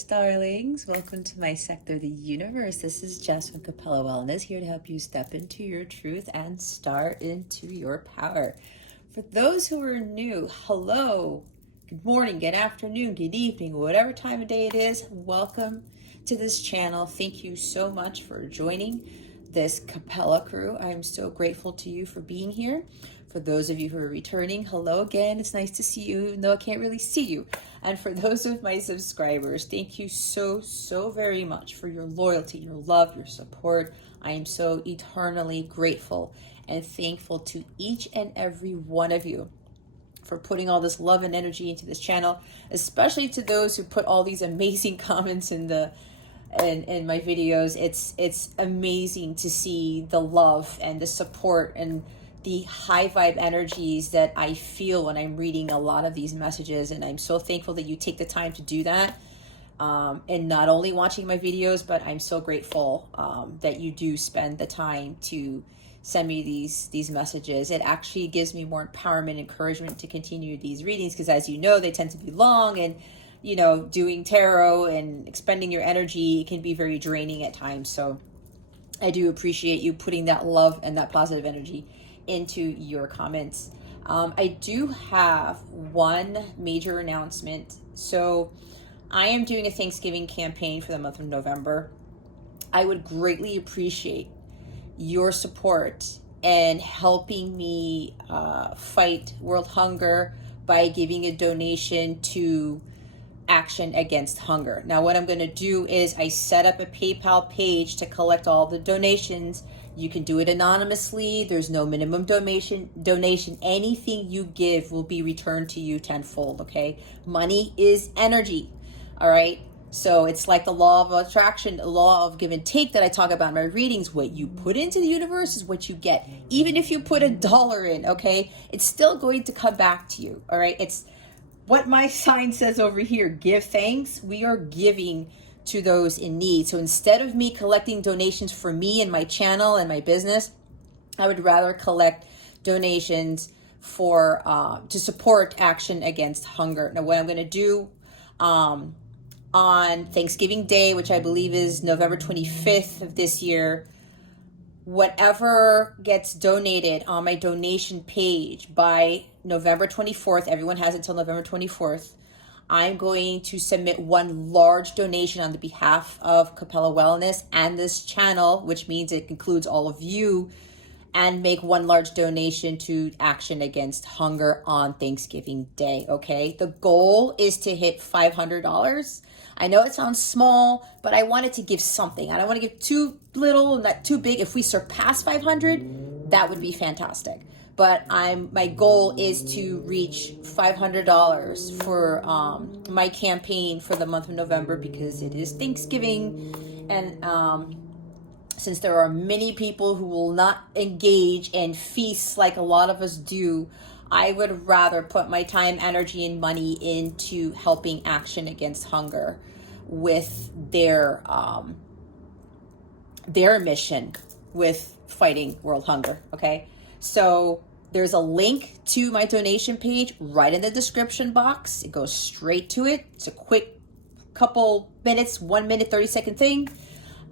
universe, darlings. Welcome to my sector, the universe. This is Jess from Capella Wellness, here to help you step into your truth and start into your power. For those who are new, hello, good morning, good afternoon, good evening, whatever time of day it is, welcome to this channel. Thank you so much for joining this Capella crew. I'm so grateful to you for being here. For those of you who are returning, hello again. It's nice to see you, even though I can't really see you. And for those of my subscribers, thank you so very much for your loyalty, your love, your support. I am so eternally grateful and thankful to each and every one of you for putting all this love and energy into this channel, especially to those who put all these amazing comments in my videos. It's amazing to see the love and the support and the high vibe energies that I feel when I'm reading a lot of these messages. And I'm so thankful that you take the time to do that. And not only watching my videos, but I'm so grateful that you do spend the time to send me these messages. It actually gives me more empowerment, encouragement to continue these readings, because as you know, they tend to be long, and you know, doing tarot and expending your energy can be very draining at times. So I do appreciate you putting that love and that positive energy into your comments. I do have one major announcement. So I am doing a Thanksgiving campaign for the month of November. I would greatly appreciate your support and helping me fight world hunger by giving a donation to Action Against Hunger. Now, what I'm going to do is I set up a PayPal page to collect all the donations. You can do it anonymously. There's no minimum donation. Anything you give will be returned to you tenfold, okay? Money is energy, all right? So it's like the law of attraction, the law of give and take that I talk about in my readings. What you put into the universe is what you get. Even if you put $1 in, okay? It's still going to come back to you, all right? It's what my sign says over here, give thanks. We are giving to those in need. So instead of me collecting donations for me and my channel and my business, I would rather collect donations for to support Action Against Hunger. Now, what I'm going to do on Thanksgiving Day, which I believe is November 25th of this year, whatever gets donated on my donation page by November 24th, everyone has until November 24th, I'm going to submit one large donation on the behalf of Capella Wellness and this channel, which means it includes all of you, and make one large donation to Action Against Hunger on Thanksgiving Day, okay? The goal is to hit $500. I know it sounds small, but I wanted to give something. I don't want to give too little, not too big. If we surpass 500, that would be fantastic. But my goal is to reach $500 for my campaign for the month of November, because it is Thanksgiving, and since there are many people who will not engage in feasts like a lot of us do, I would rather put my time, energy, and money into helping Action Against Hunger with their mission with fighting world hunger, okay? So there's a link to my donation page right in the description box. It goes straight to it. It's a quick couple minutes, 1 minute, 30-second thing.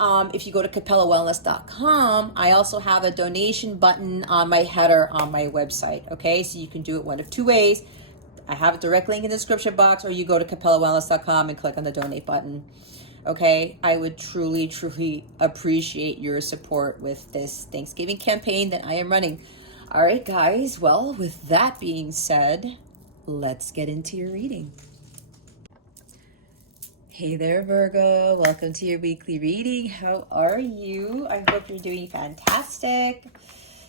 If you go to capellawellness.com, I also have a donation button on my header on my website, okay? So you can do it one of two ways. I have a direct link in the description box, or you go to capellawellness.com and click on the donate button, okay? I would truly appreciate your support with this Thanksgiving campaign that I am running. All right, guys. Well, with that being said, let's get into your reading. Hey there, Virgo. Welcome to your weekly reading. How are you? I hope you're doing fantastic.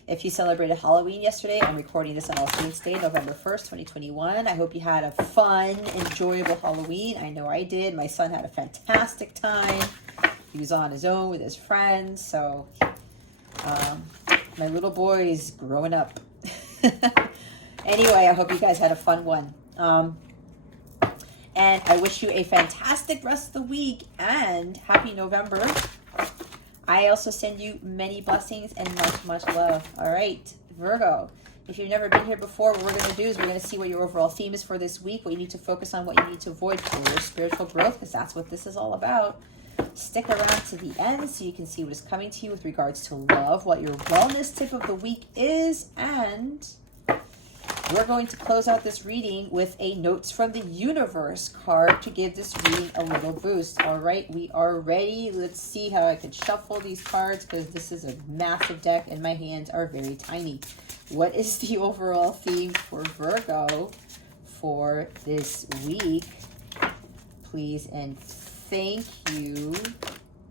If you celebrated Halloween yesterday, I'm recording this on All Saints Day, November 1st, 2021. I hope you had a fun, enjoyable Halloween. I know I did. My son had a fantastic time. He was on his own with his friends. So my little boy is growing up. Anyway, I hope you guys had a fun one. And I wish you a fantastic rest of the week and happy November. I also send you many blessings and much love. All right, Virgo, If you've never been here before, what we're going to do is we're going to see what your overall theme is for this week, what you need to focus on, what you need to avoid for your spiritual growth, because that's what this is all about. Stick around to the end so you can see what is coming to you with regards to love, what your wellness tip of the week is, and we're going to close out this reading with a Notes from the Universe card to give this reading a little boost. All right, we are ready. Let's see how I can shuffle these cards because this is a massive deck and my hands are very tiny. What is the overall theme for Virgo for this week? Please and thank you.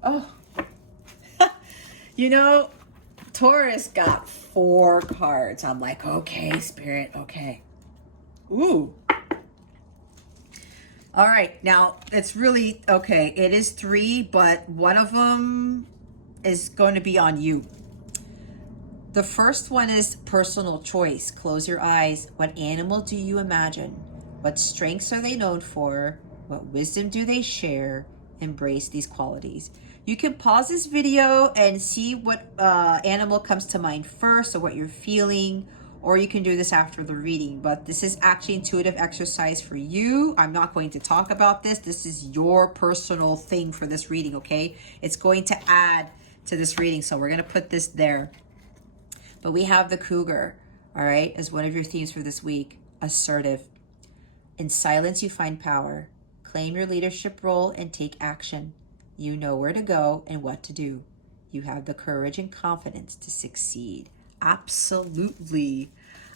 Oh, you know, Taurus got 4 cards. I'm like, okay, Spirit, okay. Ooh. All right, now it's really, okay, it is 3, but one of them is going to be on you. The first one is personal choice. Close your eyes. What animal do you imagine? What strengths are they known for? What wisdom do they share? Embrace these qualities. You can pause this video and see what animal comes to mind first or what you're feeling, or you can do this after the reading. But this is actually intuitive exercise for you. I'm not going to talk about this. This is your personal thing for this reading, okay? It's going to add to this reading, so we're going to put this there. But we have the cougar, all right, as one of your themes for this week. Assertive. In silence, you find power. Claim your leadership role and take action. You know where to go and what to do. You have the courage and confidence to succeed. Absolutely.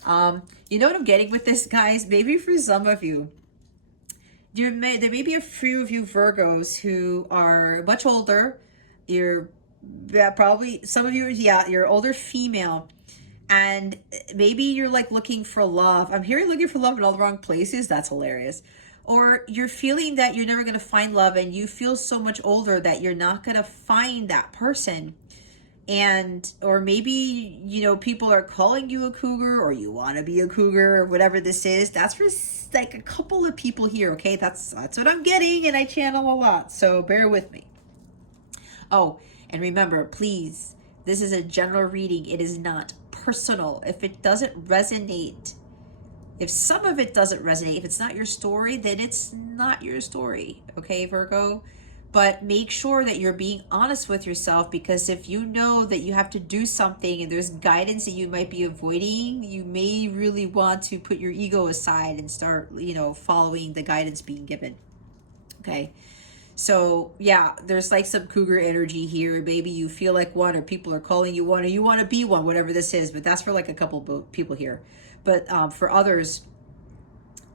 You know what I'm getting with this, guys? Maybe for some of you, there may be a few of you Virgos who are much older. You're probably, some of you, you're older female. And maybe you're like looking for love. I'm hearing looking for love in all the wrong places. That's hilarious. Or you're feeling that you're never going to find love and you feel so much older that you're not going to find that person. And, or maybe, you know, people are calling you a cougar or you want to be a cougar or whatever this is. That's for like a couple of people here, okay? That's what I'm getting, and I channel a lot. So bear with me. Oh, and remember, please, this is a general reading. It is not personal. If it doesn't resonate, if some of it doesn't resonate, if it's not your story, then it's not your story, okay, Virgo? But make sure that you're being honest with yourself, because if you know that you have to do something and there's guidance that you might be avoiding, you may really want to put your ego aside and start, you know, following the guidance being given, okay? So yeah, there's like some cougar energy here. Maybe you feel like one, or people are calling you one, or you want to be one, whatever this is. But that's for like a couple of people here. But for others,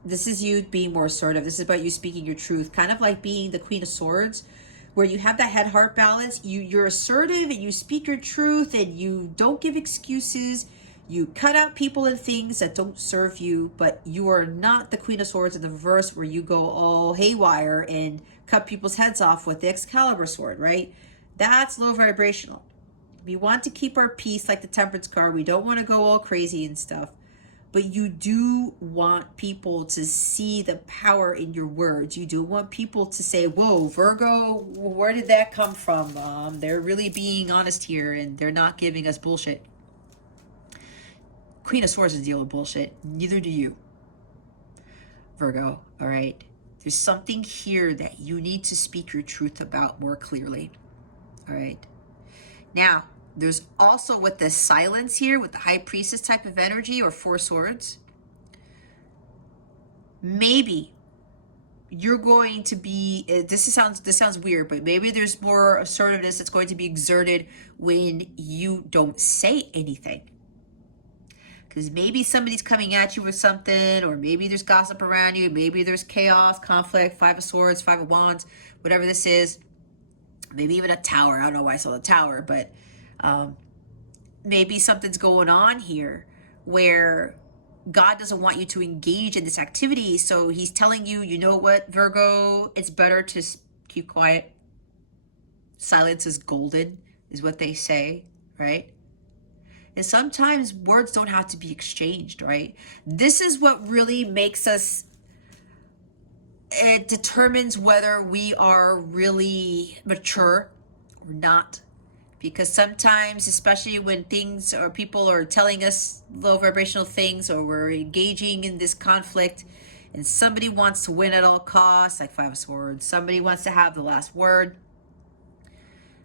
this is you being more assertive. This is about you speaking your truth, kind of like being the Queen of Swords, where you have that head-heart balance. You're assertive and you speak your truth and you don't give excuses. You cut out people and things that don't serve you, but you are not the Queen of Swords in the reverse, where you go all haywire and cut people's heads off with the Excalibur sword, right? That's low vibrational. We want to keep our peace, like the Temperance card. We don't want to go all crazy and stuff. But you do want people to see the power in your words. You do want people to say, whoa, Virgo, where did that come from? They're really being honest here and they're not giving us bullshit. Queen of Swords doesn't deal with bullshit. Neither do you, Virgo, all right? There's something here that you need to speak your truth about more clearly, all right? Now, there's also with the silence here, with the High Priestess type of energy, or 4 swords, maybe you're going to be, this sounds weird, but maybe there's more assertiveness that's going to be exerted when you don't say anything. Because maybe somebody's coming at you with something, or maybe there's gossip around you, maybe there's chaos, conflict, 5 of Swords, 5 of Wands, whatever this is. Maybe even a tower. I don't know why I saw the tower, but maybe something's going on here where God doesn't want you to engage in this activity. So he's telling you, you know what, Virgo, it's better to keep quiet. Silence is golden, is what they say, right? And sometimes words don't have to be exchanged, right? This is what really makes us, it determines whether we are really mature or not. Because sometimes, especially when things or people are telling us low vibrational things, or we're engaging in this conflict and somebody wants to win at all costs, like Five of Swords, somebody wants to have the last word.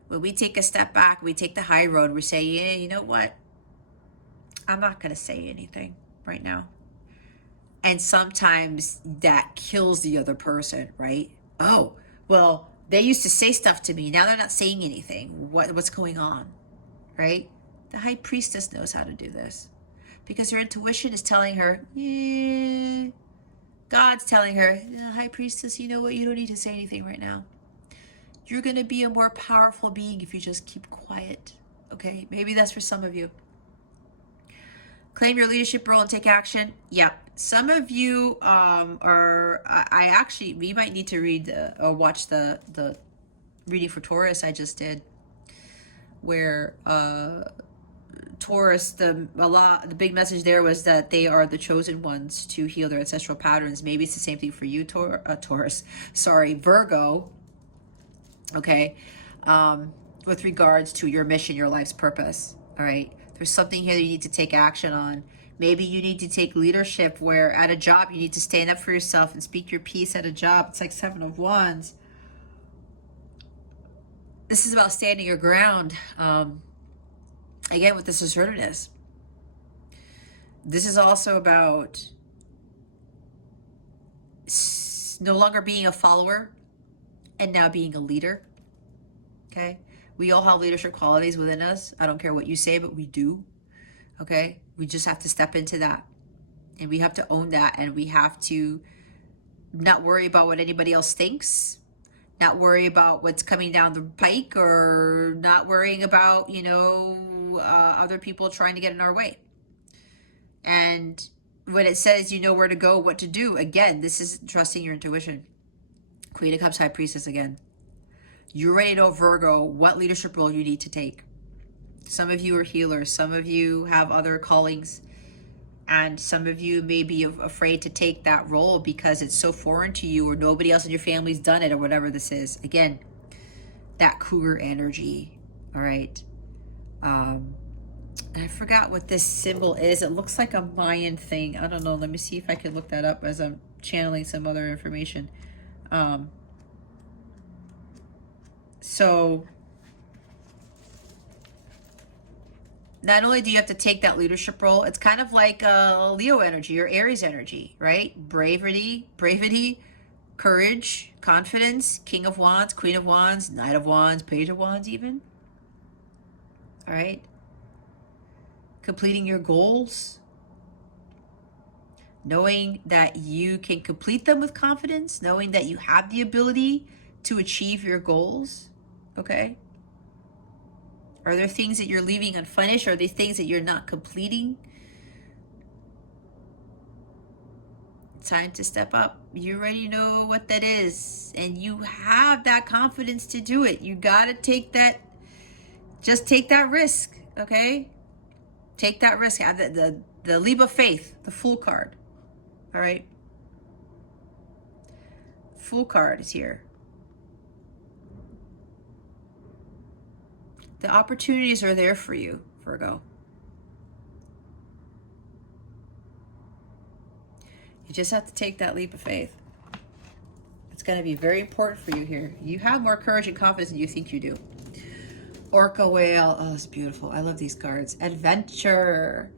When we take a step back, we take the high road, we say, yeah, you know what? I'm not going to say anything right now. And sometimes that kills the other person, right? Oh, well, they used to say stuff to me. Now they're not saying anything. What's going on, right? The high priestess knows how to do this because her intuition is telling her, yeah, God's telling her, yeah, high priestess, you know what? You don't need to say anything right now. You're going to be a more powerful being if you just keep quiet. Okay, maybe that's for some of you. Claim your leadership role and take action. Yeah, some of you I actually, we might need to read or watch the reading for Taurus I just did, where Taurus, the big message there was that they are the chosen ones to heal their ancestral patterns. Maybe it's the same thing for you, Taurus. Sorry, Virgo. Okay, with regards to your mission, your life's purpose. All right. There's something here that you need to take action on. Maybe you need to take leadership where at a job you need to stand up for yourself and speak your piece at a job. It's like Seven of Wands. This is about standing your ground. Again, with this assertiveness. This is also about no longer being a follower and now being a leader. Okay? We all have leadership qualities within us. I don't care what you say, but we do. Okay? We just have to step into that. And we have to own that. And we have to not worry about what anybody else thinks. Not worry about what's coming down the pike, or not worrying about, other people trying to get in our way. And when it says you know where to go, what to do, again, this is trusting your intuition. Queen of Cups, High Priestess again. You already know, Virgo, what leadership role you need to take. Some of you are healers. Some of you have other callings. And some of you may be afraid to take that role because it's so foreign to you, or nobody else in your family's done it, or whatever this is. Again, that cougar energy. All right. I forgot what this symbol is. It looks like a Mayan thing. I don't know. Let me see if I can look that up as I'm channeling some other information. So not only do you have to take that leadership role, it's kind of like Leo energy or Aries energy, right? Bravery, courage, confidence, King of Wands, Queen of Wands, Knight of Wands, Page of Wands even. All right? Completing your goals. Knowing that you can complete them with confidence. Knowing that you have the ability to achieve your goals. Okay? Are there things that you're leaving unfinished? Are there things that you're not completing? It's time to step up. You already know what that is. And you have that confidence to do it. You got to take that. Just take that risk. Okay? Take that risk. Have the leap of faith. The Fool card. All right? Fool card is here. The opportunities are there for you, Virgo. You just have to take that leap of faith. It's going to be very important for you here. You have more courage and confidence than you think you do. Orca whale. Oh, it's beautiful. I love these cards. Adventure.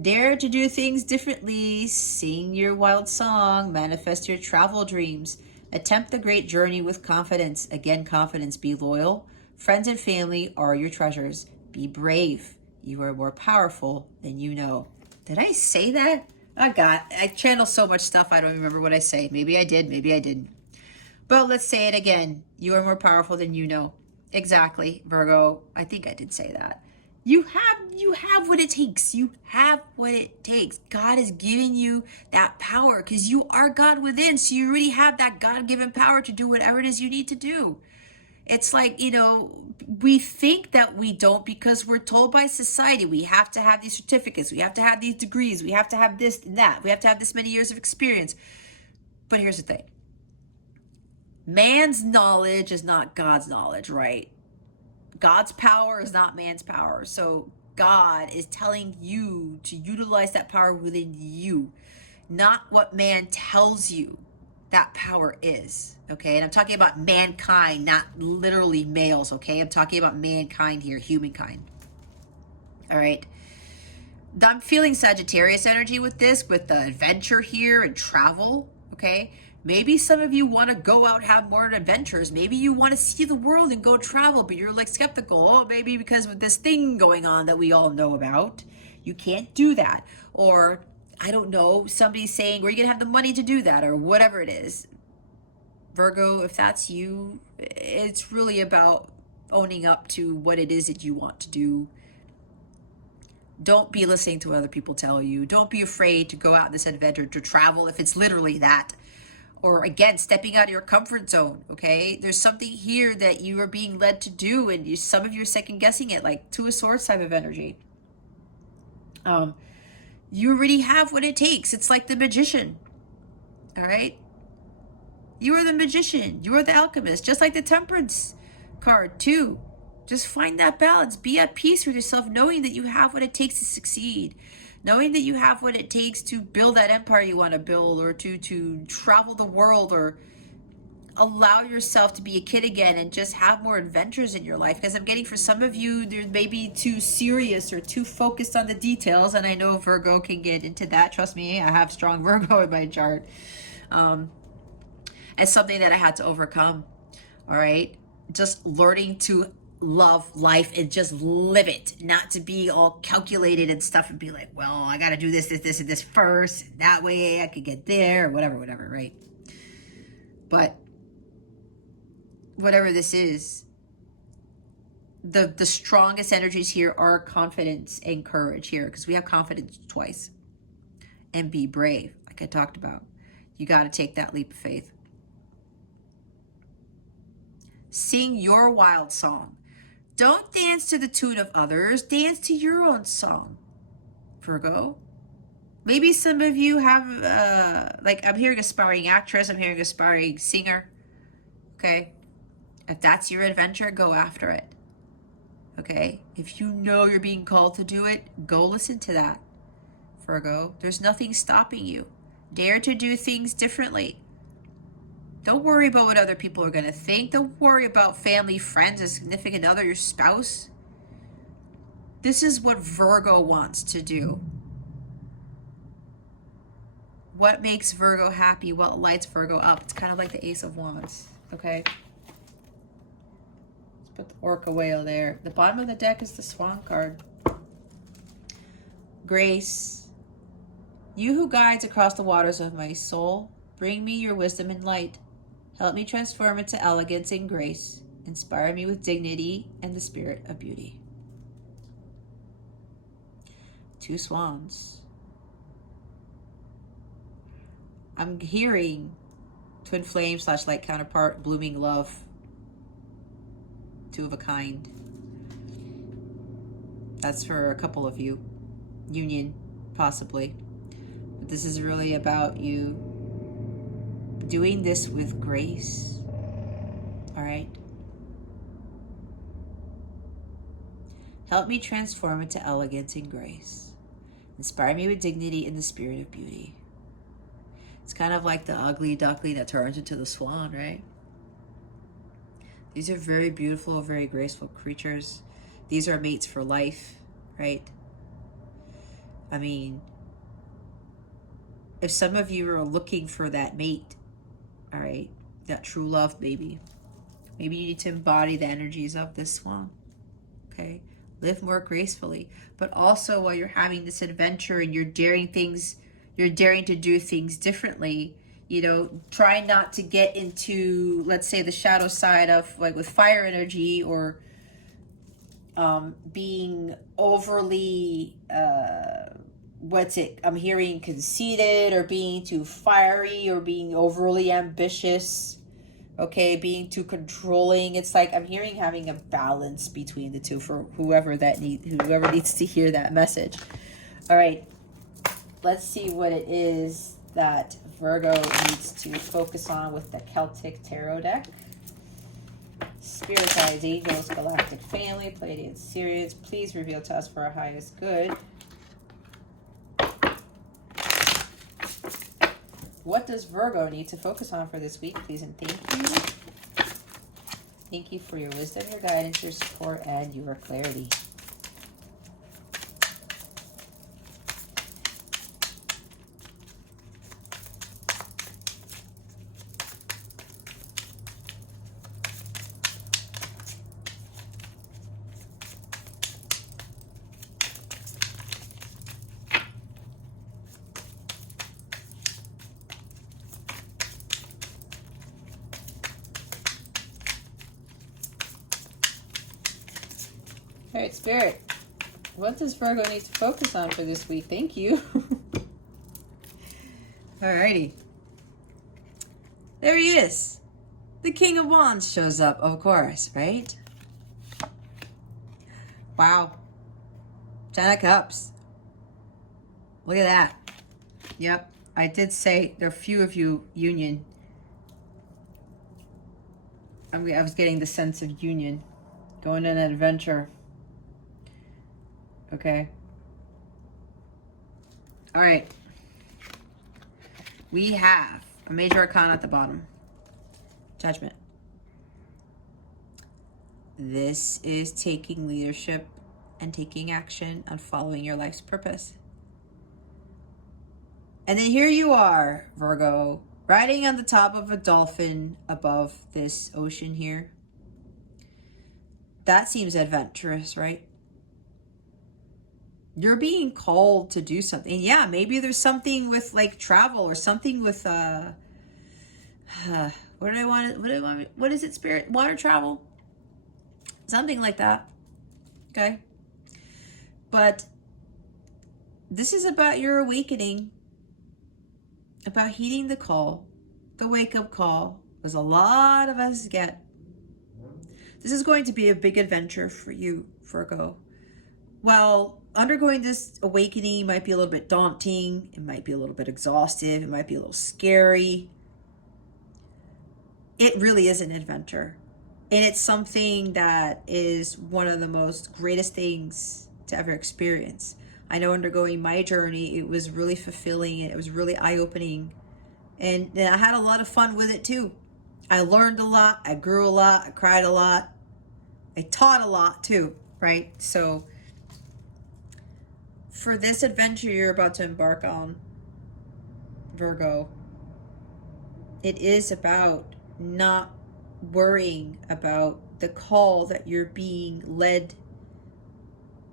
Dare to do things differently. Sing your wild song. Manifest your travel dreams. Attempt the great journey with confidence. Again, confidence. Be loyal. Friends and family are your treasures. Be brave. You are more powerful than you know. Did I say that? I channel so much stuff, I don't remember what I say. Maybe I did, maybe I didn't. But let's say it again. You are more powerful than you know. Exactly, Virgo. I think I did say that. You have what it takes. You have what it takes. God has given you that power because you are God within. So you already have that God-given power to do whatever it is you need to do. It's like, we think that we don't because we're told by society we have to have these certificates, we have to have these degrees, we have to have this and that, we have to have this many years of experience. But here's the thing. Man's knowledge is not God's knowledge, right? God's power is not man's power. So God is telling you to utilize that power within you, not what man tells you that power is. Okay, and I'm talking about mankind, not literally males. Okay, I'm talking about mankind here, humankind. All right. I'm feeling Sagittarius energy with this, with the adventure here and travel. Okay, maybe some of you want to go out, have more adventures. Maybe you want to see the world and go travel, but you're like skeptical. Oh, maybe because with this thing going on that we all know about, you can't do that. Or I don't know, somebody's saying, where are you gonna have the money to do that, or whatever it is. Virgo, if that's you, it's really about owning up to what it is that you want to do. Don't be listening to what other people tell you. Don't be afraid to go out on this adventure, to travel, if it's literally that. Or again, stepping out of your comfort zone, okay? There's something here that you are being led to do, and some of you are second guessing it, like Two of Swords type of energy. You already have what it takes. It's like the magician, all right? You are the magician. You are the alchemist, just like the Temperance card too. Just find that balance. Be at peace with yourself, knowing that you have what it takes to succeed. Knowing that you have what it takes to build that empire you want to build, or to travel the world, or allow yourself to be a kid again and just have more adventures in your life. Because I'm getting, for some of you, they're maybe too serious or too focused on the details. And I know Virgo can get into that. Trust me, I have strong Virgo in my chart. It's something that I had to overcome. All right. Just learning to love life and just live it, not to be all calculated and stuff and be like, well, I got to do this, and this first. That way I could get there, or whatever, right? But whatever this is, the strongest energies here are confidence and courage here, because we have confidence twice. And be brave, like I talked about. You got to take that leap of faith. Sing your wild song. Don't dance to the tune of others. Dance to your own song, Virgo. Maybe some of you have, like, I'm hearing aspiring actress. I'm hearing aspiring singer. Okay. If that's your adventure, go after it. Okay. If you know you're being called to do it, go listen to that, Virgo. There's nothing stopping you. Dare to do things differently. Don't worry about what other people are going to think. Don't worry about family, friends, a significant other, your spouse. This is what Virgo wants to do. What makes Virgo happy? What lights Virgo up? It's kind of like the Ace of Wands, okay? Let's put the Orca whale there. The bottom of the deck is the Swan card. Grace. You who guides across the waters of my soul, bring me your wisdom and light. Help me transform into elegance and grace. Inspire me with dignity and the spirit of beauty. Two swans. I'm hearing twin flame / light counterpart, blooming love. Two of a kind. That's for a couple of you. Union, possibly. But this is really about you doing this with grace. All right. Help me transform into elegance and grace. Inspire me with dignity and the spirit of beauty. It's kind of like the ugly duckling that turns into the swan, right? These are very beautiful, very graceful creatures. These are mates for life, right? I mean, if some of you are looking for that mate, all right, that true love, maybe you need to embody the energies of this swan, okay? Live more gracefully, but also while you're having this adventure and you're daring to do things differently, you know, try not to get into, let's say, the shadow side of, like, with fire energy, or being overly, I'm hearing conceited, or being too fiery, or being overly ambitious, okay, being too controlling. It's like I'm hearing having a balance between the two for whoever needs to hear that message. All right, let's see what it is that Virgo needs to focus on with the Celtic Tarot deck. Spirit guides, angels, galactic family, Pleiadian Sirius, please reveal to us for our highest good. What does Virgo need to focus on for this week, please and thank you. Thank you for your wisdom, your guidance, your support, and your clarity. All right, Spirit, what does Virgo need to focus on for this week? Thank you. All righty. There he is. The King of Wands shows up, of course, right? Wow. 10 of Cups. Look at that. Yep, I did say there are few of you union. I was getting the sense of union. Going on an adventure. Okay. All right. We have a major arcana at the bottom. Judgment. This is taking leadership and taking action on following your life's purpose. And then here you are, Virgo, riding on the top of a dolphin above this ocean here. That seems adventurous, right? You're being called to do something. Yeah, maybe there's something with like travel or something with what is it, Spirit? Water travel? Something like that. Okay. But this is about your awakening, about heeding the call, the wake-up call, as a lot of us get. This is going to be a big adventure for you, Virgo. While undergoing this awakening might be a little bit daunting, it might be a little bit exhaustive, it might be a little scary, it really is an adventure. And it's something that is one of the most greatest things to ever experience. I know undergoing my journey, it was really fulfilling and it was really eye-opening. And I had a lot of fun with it too. I learned a lot, I grew a lot, I cried a lot, I taught a lot too, right? So for this adventure you're about to embark on, Virgo, it is about not worrying about the call that you're being led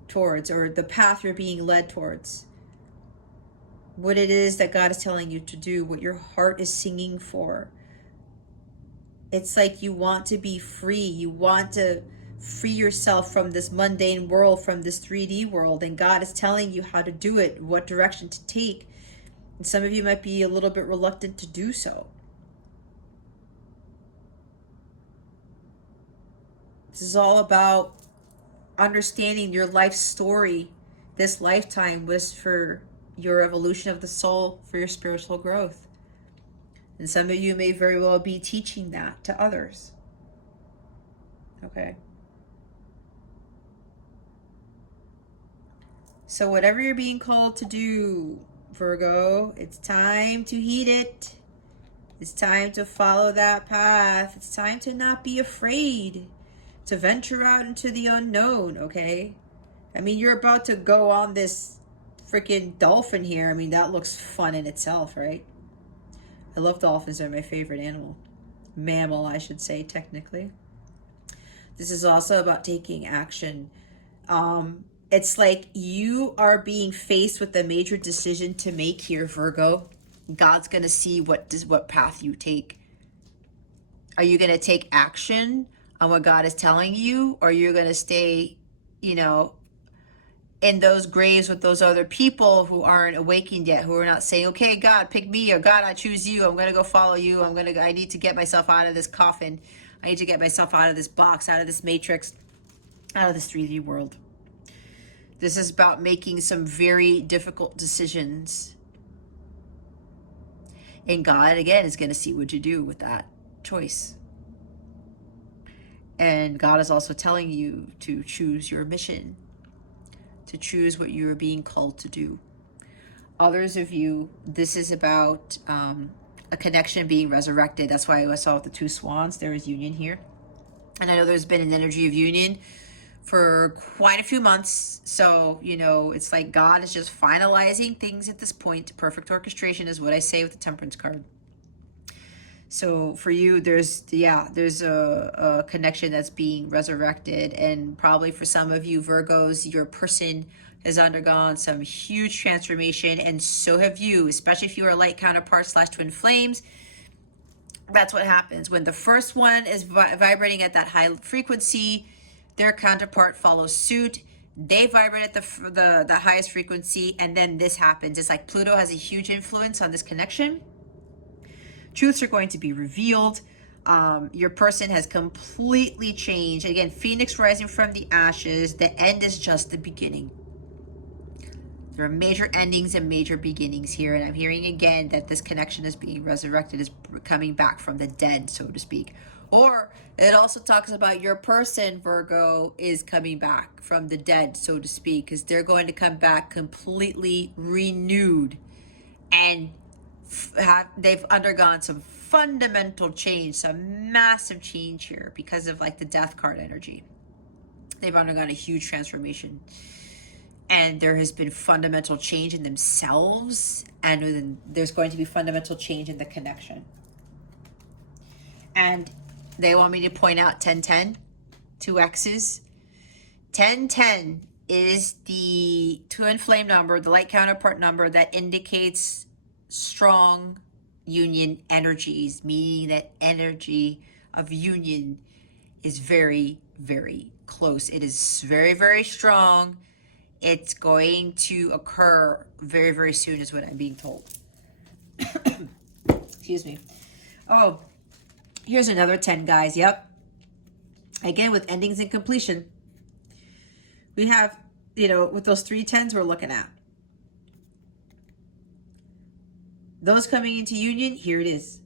towards, or the path you're being led towards. What it is that God is telling you to do, what your heart is singing for. It's like you want to be free. You want to free yourself from this mundane world, from this 3D world, and God is telling you how to do it, what direction to take. And some of you might be a little bit reluctant to do so. This is all about understanding your life story. This lifetime was for your evolution of the soul, for your spiritual growth. And some of you may very well be teaching that to others. Okay. So whatever you're being called to do, Virgo, it's time to heed it. It's time to follow that path. It's time to not be afraid to venture out into the unknown, okay? I mean, you're about to go on this freaking dolphin here. I mean, that looks fun in itself, right? I love dolphins. They're my favorite animal. Mammal, I should say, technically. This is also about taking action. It's like you are being faced with a major decision to make here, Virgo. God's going to see what path you take. Are you going to take action on what God is telling you? Or are you going to stay, in those graves with those other people who aren't awakened yet, who are not saying, okay, God, pick me, or God, I choose you. I'm going to go follow you. I need to get myself out of this coffin. I need to get myself out of this box, out of this matrix, out of this 3D world. This is about making some very difficult decisions. And God, again, is going to see what you do with that choice. And God is also telling you to choose your mission, to choose what you are being called to do. Others of you, this is about a connection being resurrected. That's why I saw with the two swans, there is union here. And I know there's been an energy of union for quite a few months. So, you know, it's like God is just finalizing things at this point. Perfect orchestration is what I say with the Temperance card. So for you, there's a connection that's being resurrected. And probably for some of you Virgos, your person has undergone some huge transformation, and so have you, especially if you are light counterpart / twin flames. That's what happens when the first one is vibrating at that high frequency. Their counterpart follows suit. They vibrate at the highest frequency, and then this happens. It's like Pluto has a huge influence on this connection. Truths are going to be revealed. Your person has completely changed. Again, Phoenix rising from the ashes. The end is just the beginning. There are major endings and major beginnings here. And I'm hearing again that this connection is being resurrected, is coming back from the dead, so to speak. Or it also talks about your person, Virgo, is coming back from the dead, so to speak, because they're going to come back completely renewed. And they've undergone some fundamental change, some massive change here because of like the death card energy. They've undergone a huge transformation. And there has been fundamental change in themselves, and then there's going to be fundamental change in the connection. And they want me to point out 1010, two X's. 1010 is the twin flame number, the light counterpart number that indicates strong union energies, meaning that energy of union is very, very close. It is very, very strong. It's going to occur very, very soon is what I'm being told. Excuse me. Oh, here's another 10, guys. Yep. Again, with endings and completion. We have, you know, with those 3 10s we're looking at. Those coming into union, here it is.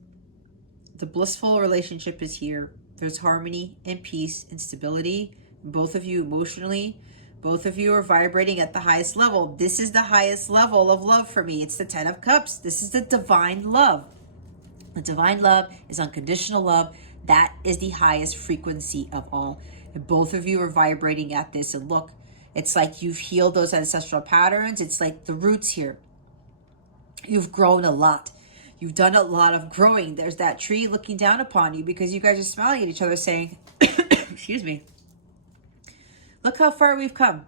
The blissful relationship is here. There's harmony and peace and stability. Both of you emotionally, both of you are vibrating at the highest level. This is the highest level of love for me. It's the 10 of Cups. This is the divine love. The divine love is unconditional love. That is the highest frequency of all. And both of you are vibrating at this. And look, it's like you've healed those ancestral patterns. It's like the roots here. You've grown a lot. You've done a lot of growing. There's that tree looking down upon you because you guys are smiling at each other saying, excuse me, look how far we've come.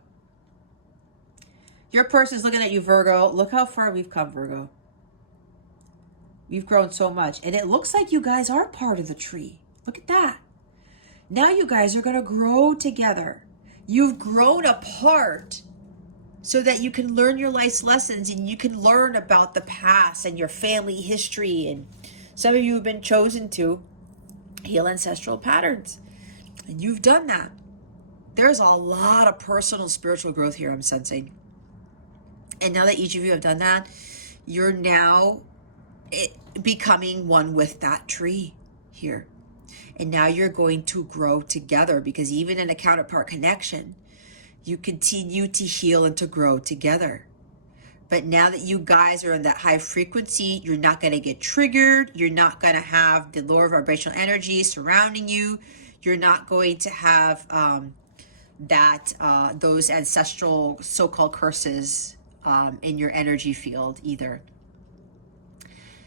Your person's looking at you, Virgo. Look how far we've come, Virgo. We've grown so much. And it looks like you guys are part of the tree. Look at that. Now you guys are going to grow together. You've grown apart so that you can learn your life's lessons and you can learn about the past and your family history. And some of you have been chosen to heal ancestral patterns. And you've done that. There's a lot of personal spiritual growth here, I'm sensing. And now that each of you have done that, you're now becoming one with that tree here. And now you're going to grow together, because even in a counterpart connection, you continue to heal and to grow together. But now that you guys are in that high frequency, you're not going to get triggered. You're not going to have the lower vibrational energy surrounding you. You're not going to have those ancestral so-called curses in your energy field either.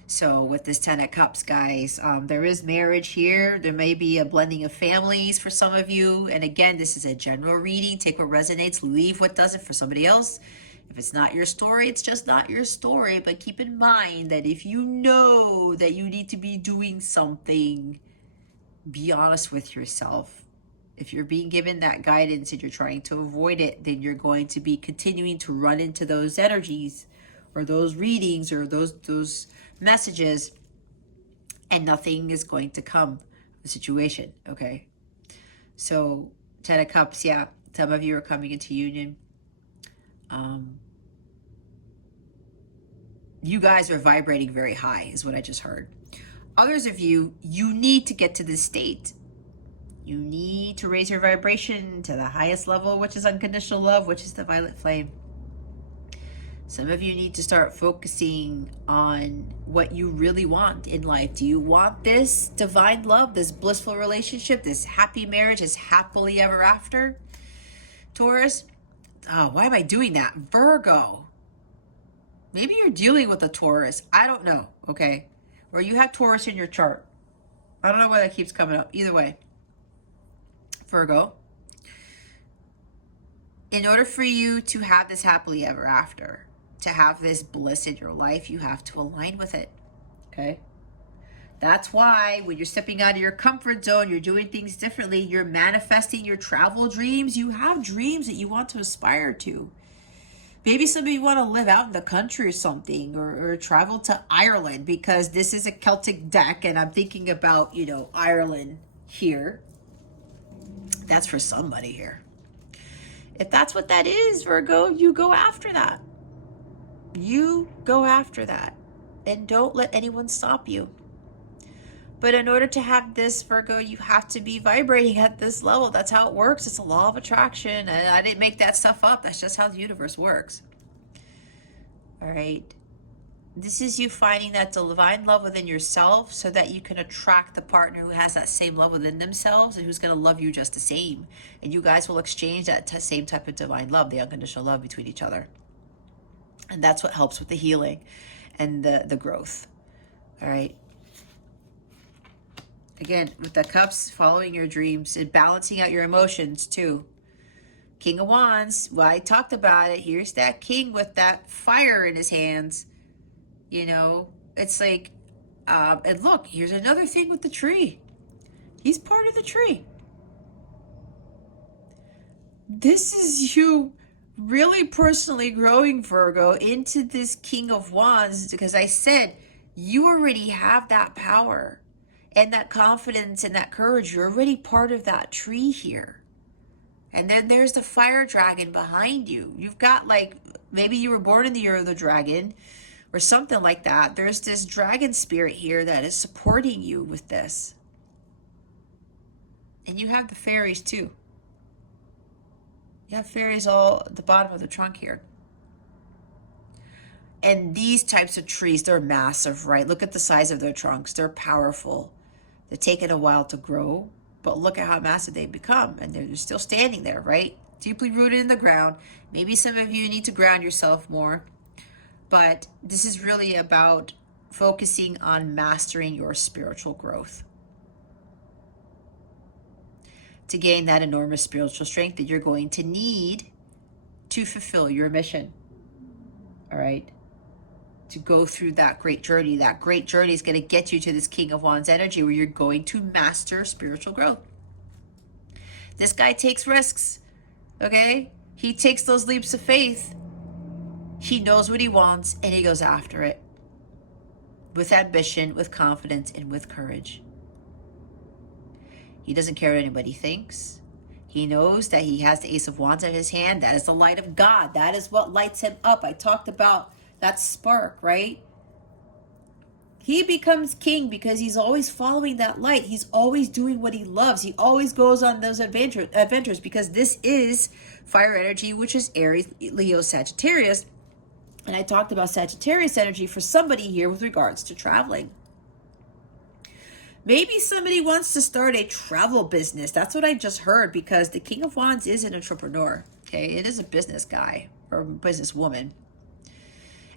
So with this 10 of Cups, guys, there is marriage here. There may be a blending of families for some of you. And again, this is a general reading. Take what resonates, leave what doesn't for somebody else. If it's not your story, it's just not your story. But keep in mind that if you know that you need to be doing something, be honest with yourself. If you're being given that guidance and you're trying to avoid it, then you're going to be continuing to run into those energies or those readings or those messages, and nothing is going to come of the situation, okay? So 10 of Cups, yeah, some of you are coming into union. You guys are vibrating very high is what I just heard. Others of you, you need to get to this state You need to raise your vibration to the highest level, which is unconditional love, which is the violet flame. Some of you need to start focusing on what you really want in life. Do you want this divine love, this blissful relationship, this happy marriage, this happily ever after? Taurus, oh, why am I doing that? Virgo, maybe you're dealing with a Taurus. I don't know, okay? Or you have Taurus in your chart. I don't know why that keeps coming up. Either way, Virgo, in order for you to have this happily ever after, to have this bliss in your life, you have to align with it, okay? That's why when you're stepping out of your comfort zone, you're doing things differently, you're manifesting your travel dreams. You have dreams that you want to aspire to. Maybe some of you want to live out in the country or something, or travel to Ireland, because this is a Celtic deck and I'm thinking about, you know, Ireland here. That's for somebody here. If that's what that is, Virgo, you go after that. You go after that, and don't let anyone stop you. But in order to have this, Virgo, you have to be vibrating at this level. That's how it works. It's a law of attraction, and I didn't make that stuff up. That's just how the universe works. All right. This is you finding that divine love within yourself so that you can attract the partner who has that same love within themselves and who's going to love you just the same. And you guys will exchange that same type of divine love, the unconditional love between each other. And that's what helps with the healing and the growth. All right. Again, with the cups, following your dreams and balancing out your emotions too. King of Wands, well, I talked about it. Here's that king with that fire in his hands. You know, it's like, and look, here's another thing with the tree. He's part of the tree. This is you really personally growing, Virgo, into this King of Wands, because I said you already have that power and that confidence and that courage. You're already part of that tree here. And then there's the fire dragon behind you. You've got, like, maybe you were born in the year of the dragon or something like that. There's this dragon spirit here that is supporting you with this. And you have the fairies too. You have fairies all at the bottom of the trunk here. And these types of trees, they're massive, right? Look at the size of their trunks. They're powerful. They're taking a while to grow, but look at how massive they become. And they're still standing there, right? Deeply rooted in the ground. Maybe some of you need to ground yourself more. But this is really about focusing on mastering your spiritual growth to gain that enormous spiritual strength that you're going to need to fulfill your mission. All right? To go through that great journey. That great journey is going to get you to this King of Wands energy where you're going to master spiritual growth. This guy takes risks, okay? He takes those leaps of faith. He knows what he wants and he goes after it with ambition, with confidence, and with courage. He doesn't care what anybody thinks. He knows that he has the Ace of Wands in his hand. That is the light of God. That is what lights him up. I talked about that spark, right? He becomes king because he's always following that light. He's always doing what he loves. He always goes on those adventures because this is fire energy, which is Aries, Leo, Sagittarius. And I talked about Sagittarius energy for somebody here with regards to traveling. Maybe somebody wants to start a travel business. That's what I just heard, because the King of Wands is an entrepreneur. Okay, it is a business guy or business woman.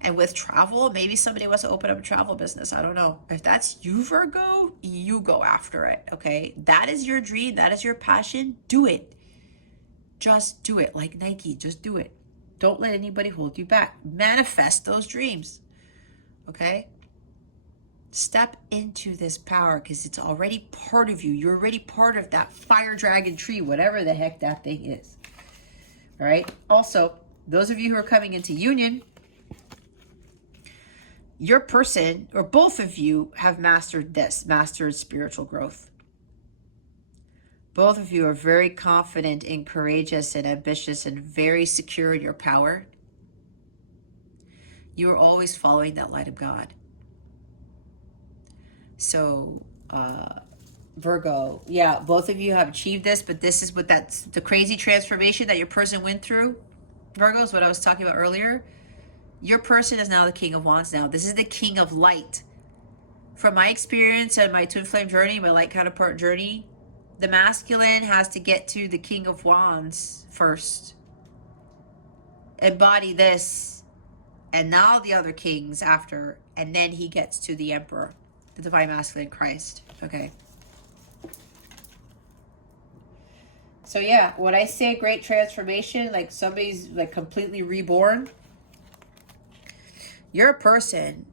And with travel, maybe somebody wants to open up a travel business. I don't know. If that's you, Virgo, you go after it, okay? That is your dream. That is your passion. Do it. Just do it. Like Nike, just do it. Don't let anybody hold you back. Manifest those dreams, okay? Step into this power because it's already part of you. You're already part of that fire dragon tree, whatever the heck that thing is, all right? Also, those of you who are coming into union, your person or both of you have mastered this, mastered spiritual growth. Both of you are very confident and courageous and ambitious and very secure in your power. You are always following that light of God. So Virgo. Yeah, both of you have achieved this, but this is what that's the crazy transformation that your person went through. Virgo is what I was talking about earlier. Your person is now the King of Wands now. This is the King of Light. From my experience and my twin flame journey, my light counterpart journey, the masculine has to get to the King of Wands first. Embody this, and now the other kings after, and then he gets to the Emperor, the Divine Masculine Christ. Okay. So yeah, when I say great transformation, like somebody's like completely reborn, your person,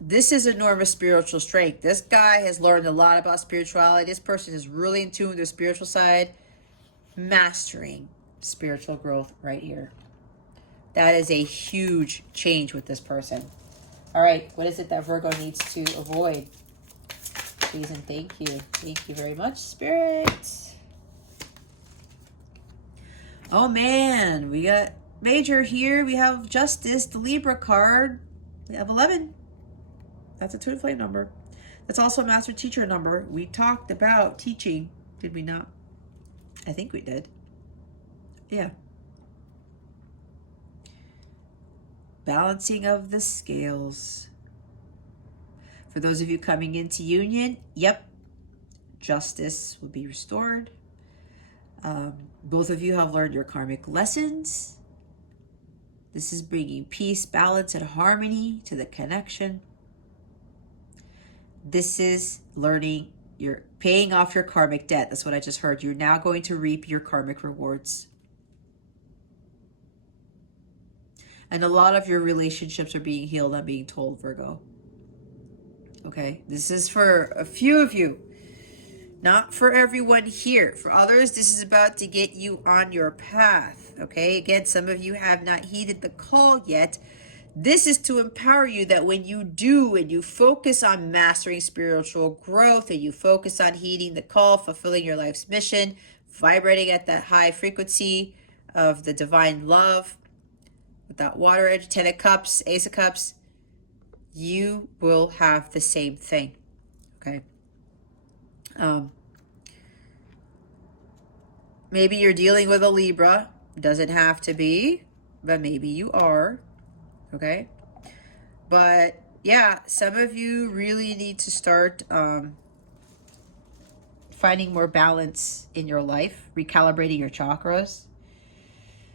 this is enormous spiritual strength. This guy has learned a lot about spirituality. This person is really in tune with their spiritual side, mastering spiritual growth right here. That is a huge change with this person. All right, what is it that Virgo needs to avoid? Please and thank you. Thank you very much, Spirit. Oh man, we got Major here. We have Justice, the Libra card. We have 11. That's a twin flame number. That's also a master teacher number. We talked about teaching, did we not? I think we did. Yeah. Balancing of the scales. For those of you coming into union, yep, justice will be restored. Both of you have learned your karmic lessons. This is bringing peace, balance, and harmony to the connection. This is learning, you're paying off your karmic debt. That's what I just heard. You're now going to reap your karmic rewards. And a lot of your relationships are being healed, I'm being told, Virgo. Okay, this is for a few of you. Not for everyone here. For others, this is about to get you on your path. Okay, again, some of you have not heeded the call yet. This is to empower you that when you do and you focus on mastering spiritual growth and you focus on heeding the call, fulfilling your life's mission, vibrating at that high frequency of the divine love, with that water edge, 10 of cups, ace of cups, you will have the same thing. Okay. Maybe you're dealing with a Libra. Doesn't have to be, but maybe you are. Okay. But yeah, some of you really need to start finding more balance in your life, recalibrating your chakras.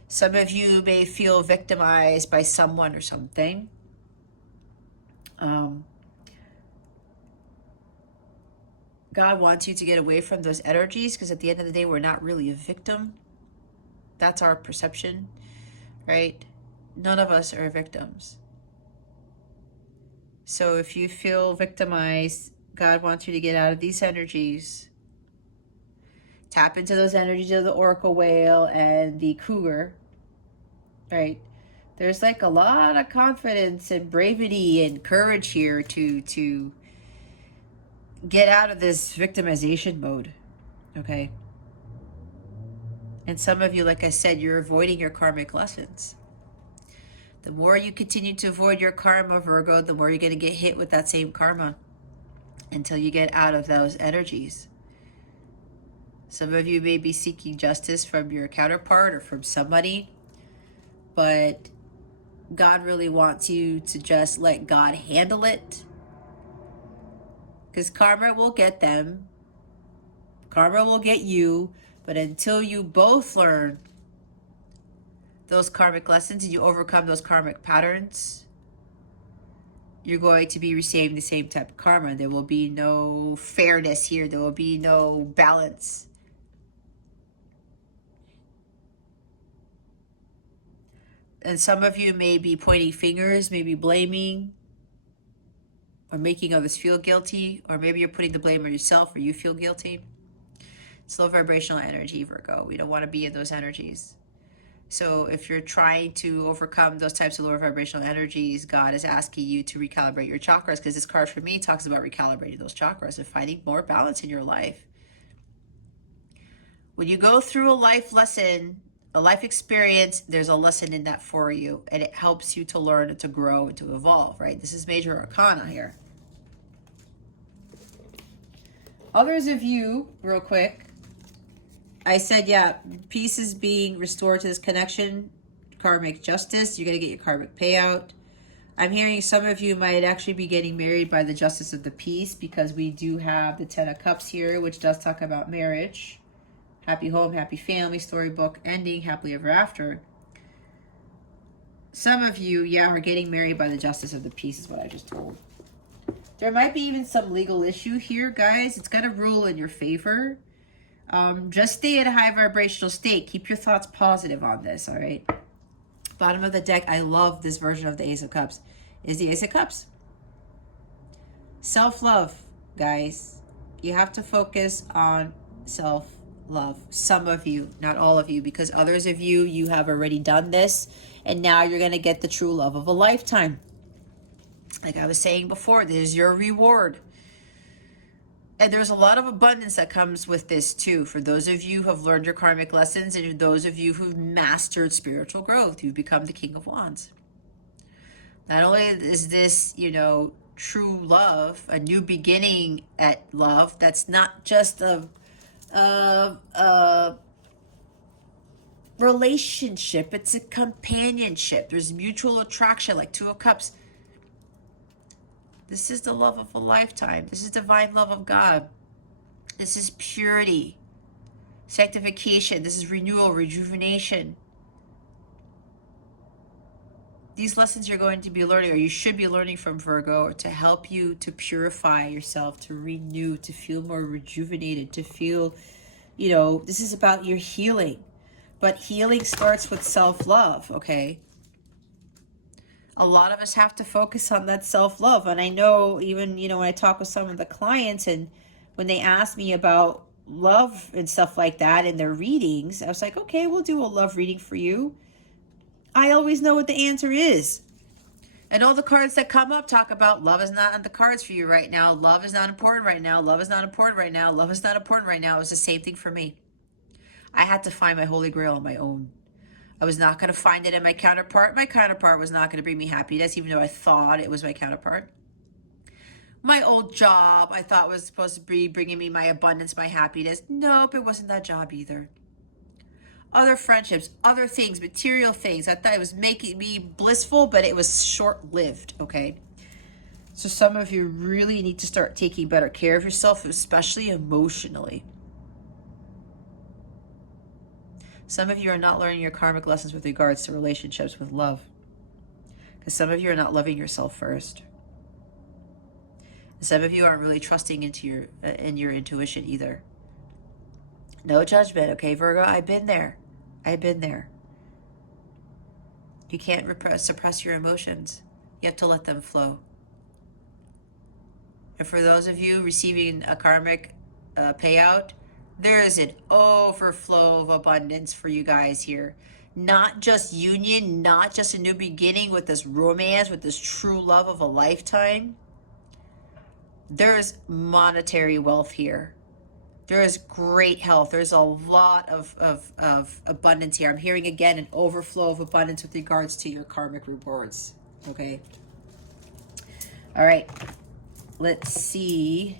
Some of you may feel victimized by someone or something. God wants you to get away from those energies because at the end of the day, we're not really a victim. That's our perception, right? None of us are victims. So if you feel victimized, God wants you to get out of these energies. Tap into those energies of the oracle whale and the cougar, right? There's like a lot of confidence and bravery and courage here to get out of this victimization mode, okay? And some of you, like I said, you're avoiding your karmic lessons. The more you continue to avoid your karma, Virgo, the more you're going to get hit with that same karma until you get out of those energies. Some of you may be seeking justice from your counterpart or from somebody, but God really wants you to just let God handle it. Because karma will get them. Karma will get you. But until you both learn those karmic lessons and you overcome those karmic patterns, you're going to be receiving the same type of karma. There will be no fairness here. There will be no balance. And some of you may be pointing fingers, maybe blaming, or making others feel guilty, or maybe you're putting the blame on yourself or you feel guilty. It's low vibrational energy, Virgo. We don't want to be in those energies. So if you're trying to overcome those types of lower vibrational energies, God is asking you to recalibrate your chakras, because this card for me talks about recalibrating those chakras and finding more balance in your life. When you go through a life lesson, a life experience, there's a lesson in that for you, and it helps you to learn and to grow and to evolve, right? This is major arcana here. Others of you, real quick, I said, yeah, peace is being restored to this connection, karmic justice. You're going to get your karmic payout. I'm hearing some of you might actually be getting married by the justice of the peace, because we do have the 10 of Cups here, which does talk about marriage. Happy home, happy family, storybook ending, happily ever after. Some of you, yeah, are getting married by the justice of the peace is what I just told. There might be even some legal issue here, guys. It's going to rule in your favor. Just stay at a high vibrational state. Keep your thoughts positive on this, all right? Bottom of the deck, I love this version of the Ace of Cups, is the Ace of Cups. Self-love, guys. You have to focus on self-love. Some of you, not all of you, because others of you, you have already done this, and now you're going to get the true love of a lifetime. Like I was saying before, this is your reward. And there's a lot of abundance that comes with this too. For those of you who have learned your karmic lessons, and those of you who've mastered spiritual growth, you've become the King of Wands. Not only is this, you know, true love, a new beginning at love, that's not just a relationship, it's a companionship. There's mutual attraction, like Two of Cups. This is the love of a lifetime. This is divine love of God. This is purity, sanctification. This is renewal, rejuvenation. These lessons you're going to be learning, or you should be learning from Virgo, to help you to purify yourself, to renew, to feel more rejuvenated, to feel, you know, this is about your healing. But healing starts with self-love, okay? A lot of us have to focus on that self-love. And I know even, you know, when I talk with some of the clients, and when they ask me about love and stuff like that in their readings, I was like, okay, we'll do a love reading for you. I always know what the answer is. And all the cards that come up talk about love is not on the cards for you right now. Love is not important right now. Love is not important right now. Love is not important right now. It was the same thing for me. I had to find my holy grail on my own. I was not going to find it in my counterpart. My counterpart was not going to bring me happiness, even though I thought it was my counterpart. My old job, I thought was supposed to be bringing me my abundance, my happiness. Nope, it wasn't that job either. Other friendships, other things, material things. I thought it was making me blissful, but it was short-lived, okay? So some of you really need to start taking better care of yourself, especially emotionally. Some of you are not learning your karmic lessons with regards to relationships with love, because some of you are not loving yourself first. And some of you aren't really trusting into your intuition either. No judgment, okay, Virgo? I've been there. I've been there. You can't suppress your emotions. You have to let them flow. And for those of you receiving a karmic payout, there is an overflow of abundance for you guys here. Not just union, not just a new beginning with this romance, with this true love of a lifetime. There's monetary wealth here. There is great health. There's a lot of abundance here. I'm hearing again an overflow of abundance with regards to your karmic rewards. Okay. All right. Let's see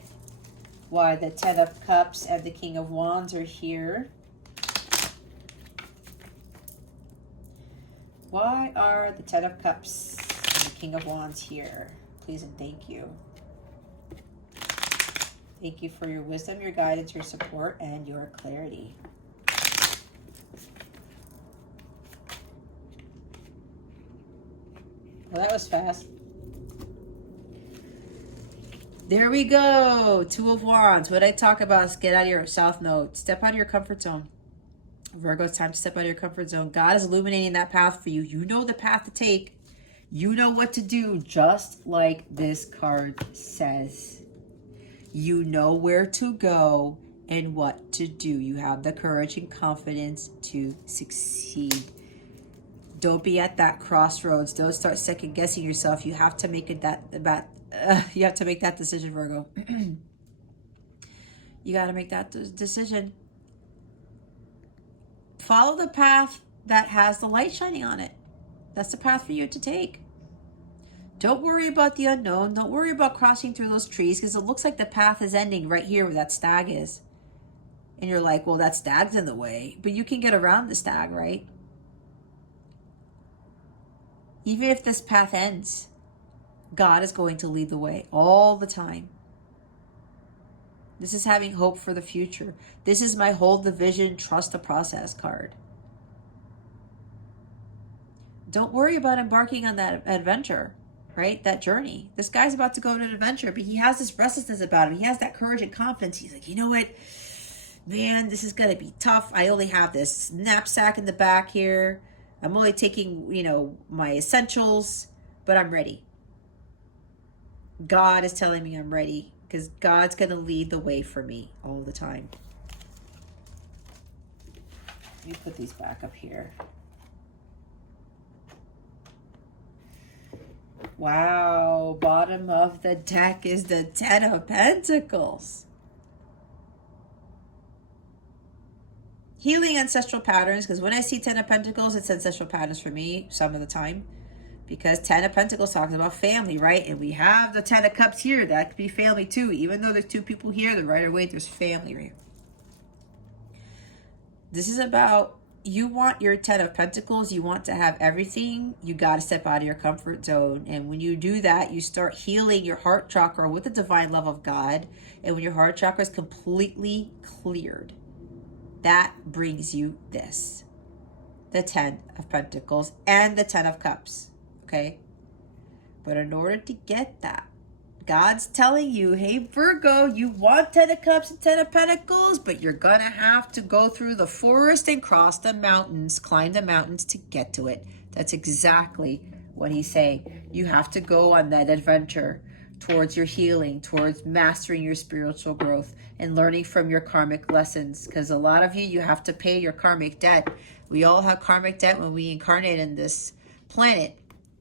why the 10 of Cups and the King of Wands are here. Why are the 10 of Cups and the King of Wands here? Please and thank you. Thank you for your wisdom, your guidance, your support, and your clarity. Well, that was fast. There we go. Two of Wands. What I talk about is get out of your south node. Step out of your comfort zone. Virgo, it's time to step out of your comfort zone. God is illuminating that path for you. You know the path to take. You know what to do, just like this card says. You know where to go and what to do. You have the courage and confidence to succeed. Don't be at that crossroads. Don't start second guessing yourself. You have to make it you have to make that decision, Virgo. You got to make that decision. Follow the path that has the light shining on it. That's the path for you to take. Don't worry about the unknown. Don't worry about crossing through those trees, because it looks like the path is ending right here where that stag is. And you're like, well, that stag's in the way. But you can get around the stag, right? Even if this path ends, God is going to lead the way all the time. This is having hope for the future. This is my hold the vision, trust the process card. Don't worry about embarking on that adventure, right? That journey. This guy's about to go on an adventure, but he has this restlessness about him. He has that courage and confidence. He's like, you know what? Man, this is going to be tough. I only have this knapsack in the back here. I'm only taking, my essentials, but I'm ready. God is telling me I'm ready, because God's going to lead the way for me all the time. Let me put these back up here. Wow, bottom of the deck is the Ten of Pentacles. Healing ancestral patterns, because when I see Ten of Pentacles, it's ancestral patterns for me some of the time. Because Ten of Pentacles talks about family, right? And we have the Ten of Cups here. That could be family too. Even though there's two people here, the right away, there's family right here. This is about, you want your Ten of Pentacles, you want to have everything, you got to step out of your comfort zone. And when you do that, you start healing your heart chakra with the divine love of God. And when your heart chakra is completely cleared, that brings you this, the Ten of Pentacles and the Ten of Cups, okay? But in order to get that, God's telling you, hey, Virgo, you want Ten of Cups and Ten of Pentacles, but you're going to have to go through the forest and cross the mountains, climb the mountains to get to it. That's exactly what he's saying. You have to go on that adventure towards your healing, towards mastering your spiritual growth and learning from your karmic lessons. Because a lot of you have to pay your karmic debt. We all have karmic debt when we incarnate in this planet.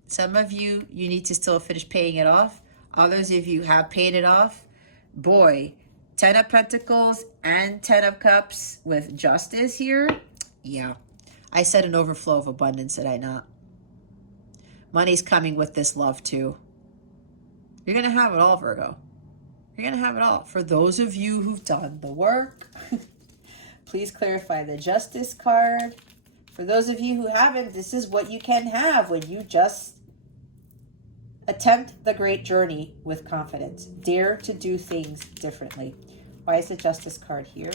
Some of you need to still finish paying it off. Others of you have paid it off. Boy, Ten of Pentacles and Ten of Cups with justice here. Yeah. I said an overflow of abundance, did I not? Money's coming with this love too. You're going to have it all, Virgo. You're going to have it all. For those of you who've done the work, please clarify the Justice card. For those of you who haven't, this is what you can have when you just attempt the great journey with confidence. Dare to do things differently. Why is the Justice card here?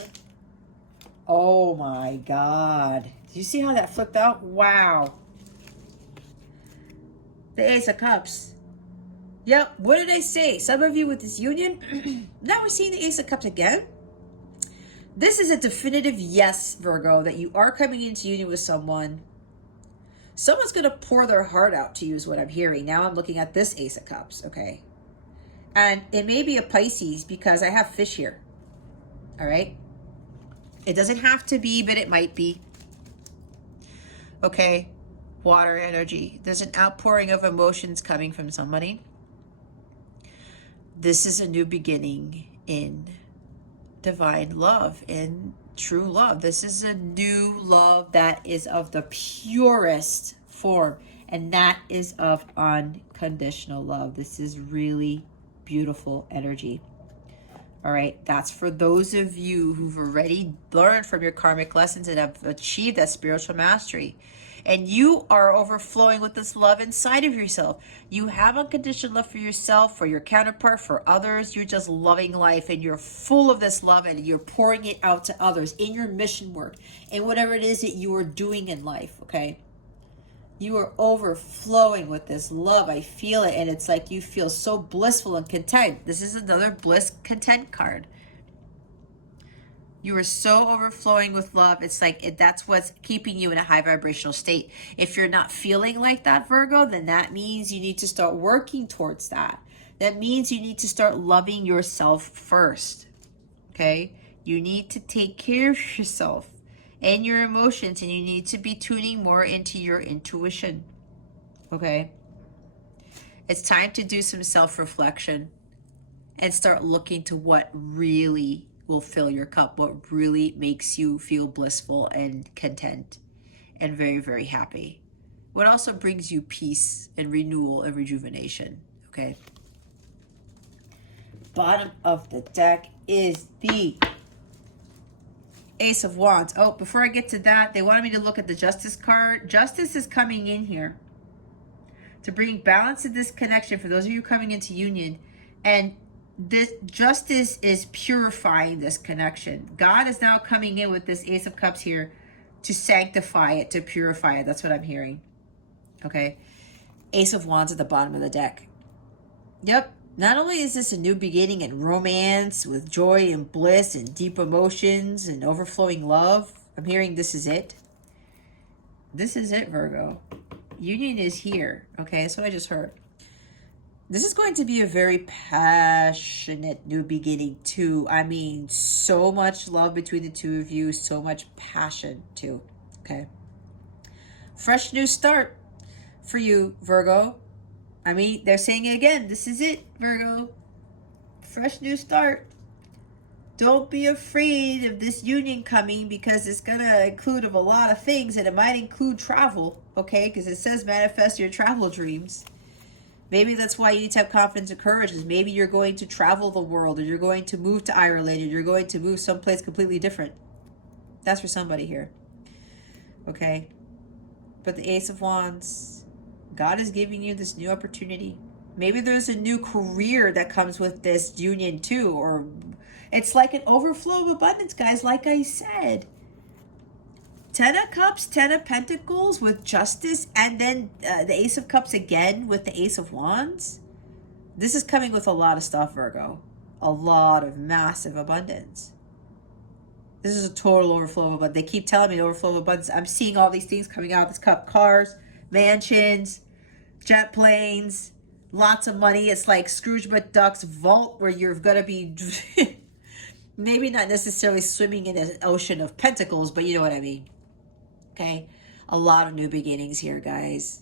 Oh my God. Did you see how that flipped out? Wow. The Ace of Cups. Yep, what did I say? Some of you with this union, now we're seeing the Ace of Cups again. This is a definitive yes, Virgo, that you are coming into union with someone. Someone's going to pour their heart out to you is what I'm hearing. Now I'm looking at this Ace of Cups, okay? And it may be a Pisces because I have fish here, all right? It doesn't have to be, but it might be. Okay, water energy. There's an outpouring of emotions coming from somebody. This is a new beginning in divine love, in true love. This is a new love that is of the purest form, and that is of unconditional love. This is really beautiful energy. All right, that's for those of you who've already learned from your karmic lessons and have achieved that spiritual mastery. And you are overflowing with this love inside of yourself. You have unconditional love for yourself, for your counterpart, for others. You're just loving life and you're full of this love and you're pouring it out to others in your mission work and whatever it is that you are doing in life, okay? You are overflowing with this love. I feel it, and it's like you feel so blissful and content. This is another bliss content card. You are so overflowing with love. It's like that's what's keeping you in a high vibrational state. If you're not feeling like that, Virgo, then that means you need to start working towards that. That means you need to start loving yourself first, okay? You need to take care of yourself and your emotions, and you need to be tuning more into your intuition, okay? It's time to do some self-reflection and start looking to what really will fill your cup, what really makes you feel blissful and content and very, very happy. What also brings you peace and renewal and rejuvenation, okay? Bottom of the deck is the Ace of Wands. Oh, before I get to that, they wanted me to look at the Justice card. Justice is coming in here to bring balance to this connection for those of you coming into union. And this justice is purifying this connection. God is now coming in with this Ace of Cups here to sanctify it, to purify it. That's what I'm hearing. Okay. Ace of Wands at the bottom of the deck. Yep. Not only is this a new beginning in romance with joy and bliss and deep emotions and overflowing love, I'm hearing this is it. This is it, Virgo. Union is here. Okay, that's what I just heard. This is going to be a very passionate new beginning too. I mean, so much love between the two of you, so much passion too. Okay. Fresh new start for you, Virgo. I mean, they're saying it again. This is it, Virgo. Fresh new start. Don't be afraid of this union coming, because it's going to include of a lot of things, and it might include travel, okay? Because it says manifest your travel dreams. Maybe that's why you need to have confidence and courage, because maybe you're going to travel the world, or you're going to move to Ireland, or you're going to move someplace completely different. That's for somebody here, okay? But the Ace of Wands, God is giving you this new opportunity. Maybe there's a new career that comes with this union too, or it's like an overflow of abundance, guys, like I said. 10 of Cups, 10 of Pentacles with Justice, and then the Ace of Cups again with the Ace of Wands. This is coming with a lot of stuff, Virgo. A lot of massive abundance. This is a total overflow of abundance. They keep telling me overflow of abundance. I'm seeing all these things coming out of this cup. Cars, mansions, jet planes, lots of money. It's like Scrooge McDuck's vault, where you're going to be maybe not necessarily swimming in an ocean of pentacles, but you know what I mean. Okay? A lot of new beginnings here, guys.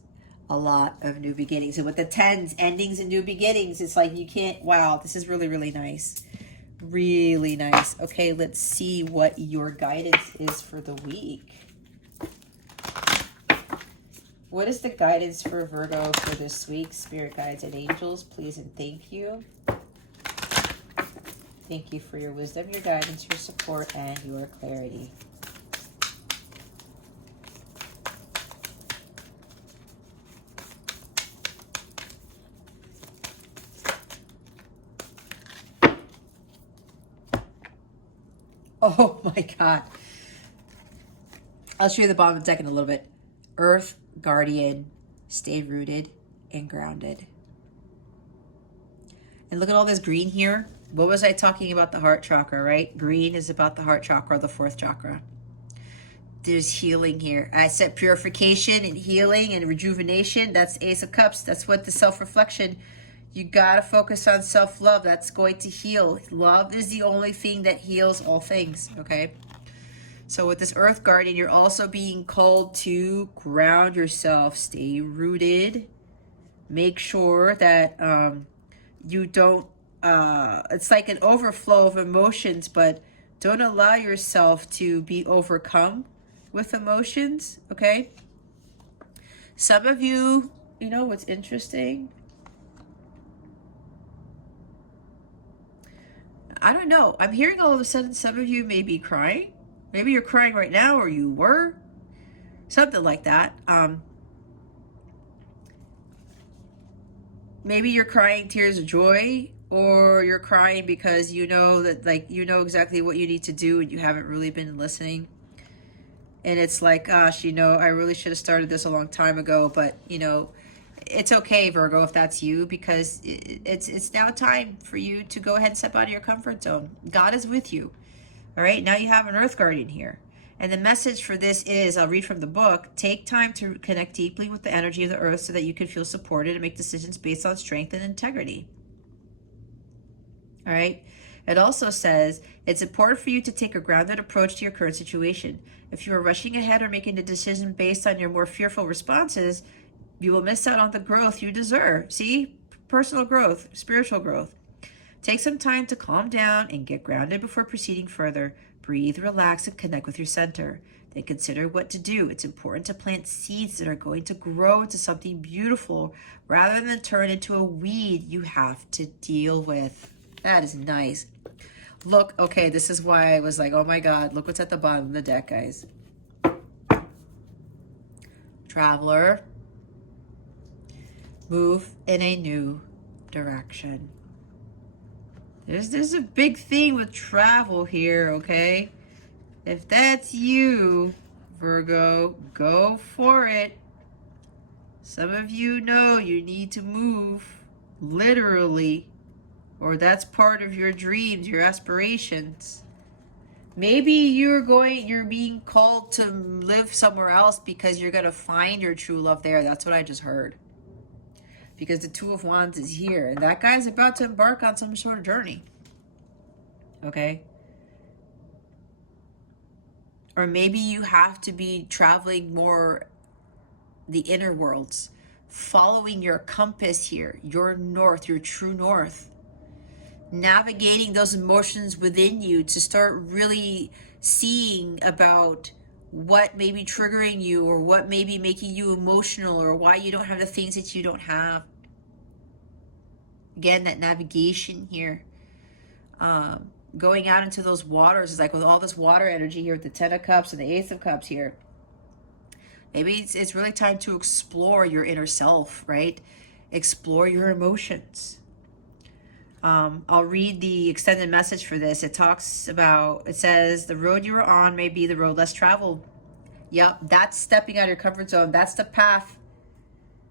A lot of new beginnings. And with the 10s, endings and new beginnings, it's like you can't, wow, this is really, really nice. Really nice. Okay, let's see what your guidance is for the week. What is the guidance for Virgo for this week? Spirit guides and angels, please and thank you. Thank you for your wisdom, your guidance, your support, and your clarity. Oh my God. I'll show you the bottom of the deck in a little bit. Earth, guardian, stay rooted and grounded. And look at all this green here. What was I talking about? The heart chakra, right? Green is about the heart chakra, the 4th chakra. There's healing here. I said purification and healing and rejuvenation. That's Ace of Cups. That's what the self-reflection. You got to focus on self-love. That's going to heal. Love is the only thing that heals all things, okay? So with this Earth Guardian, you're also being called to ground yourself. Stay rooted. Make sure that you don't, it's like an overflow of emotions, but don't allow yourself to be overcome with emotions, okay? Some of you, you know what's interesting? I don't know. I'm hearing all of a sudden some of you may be crying. Maybe you're crying right now, or you were. Something like that. Maybe you're crying tears of joy, or you're crying because you know that, like, you know exactly what you need to do and you haven't really been listening. And it's like, gosh, you know, I really should have started this a long time ago, but, you know, it's okay, Virgo, if that's you, because it's now time for you to go ahead and step out of your comfort zone. God is with you. All right, now you have an Earth Guardian here. And the message for this is, I'll read from the book, take time to connect deeply with the energy of the Earth so that you can feel supported and make decisions based on strength and integrity. All right. It also says, it's important for you to take a grounded approach to your current situation. If you are rushing ahead or making a decision based on your more fearful responses, you will miss out on the growth you deserve. See? Personal growth, spiritual growth. Take some time to calm down and get grounded before proceeding further. Breathe, relax, and connect with your center. then consider what to do. It's important to plant seeds that are going to grow into something beautiful rather than turn into a weed you have to deal with. That is nice. Look, okay, this is why I was like, oh my God, look what's at the bottom of the deck, guys. Traveler, move in a new direction. There's a big theme with travel here, okay? If that's you, Virgo, go for it. Some of you know you need to move, literally, or that's part of your dreams, your aspirations. Maybe you're being called to live somewhere else because you're going to find your true love there. That's what I just heard. Because the Two of Wands is here, and that guy's about to embark on some sort of journey. Okay? Or maybe you have to be traveling more the inner worlds, following your compass here, your north, your true north. Navigating those emotions within you to start really seeing about what may be triggering you or what may be making you emotional or why you don't have the things that you don't have. Again, that navigation here. Going out into those waters is like with all this water energy here with the Ten of Cups and the Ace of Cups here. Maybe it's really time to explore your inner self, right? Explore your emotions. I'll read the extended message for this. It says, the road you are on may be the road less traveled. Yep, that's stepping out of your comfort zone. That's the path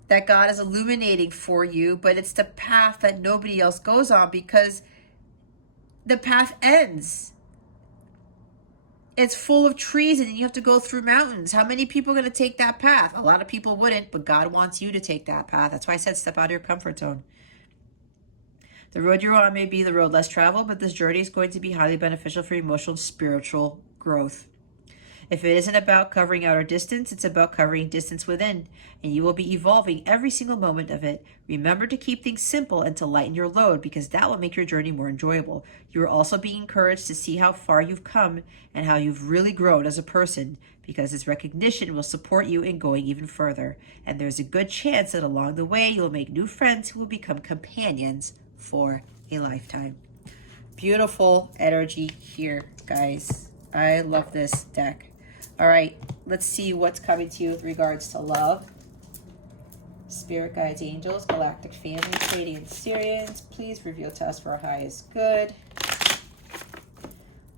that God is illuminating for you, but it's the path that nobody else goes on because the path ends. It's full of trees and you have to go through mountains. How many people are going to take that path? A lot of people wouldn't, but God wants you to take that path. That's why I said step out of your comfort zone. The road you're on may be the road less traveled, but this journey is going to be highly beneficial for emotional and spiritual growth. If it isn't about covering outer distance, it's about covering distance within, and you will be evolving every single moment of it. Remember to keep things simple and to lighten your load, because that will make your journey more enjoyable. You are also being encouraged to see how far you've come and how you've really grown as a person, because this recognition will support you in going even further. And there's a good chance that along the way, you'll make new friends who will become companions for a lifetime. Beautiful energy here, guys. I love this deck. All right, let's see what's coming to you with regards to love. Spirit guides, angels, galactic family, Pleiadians, Sirians, please reveal to us for our highest good.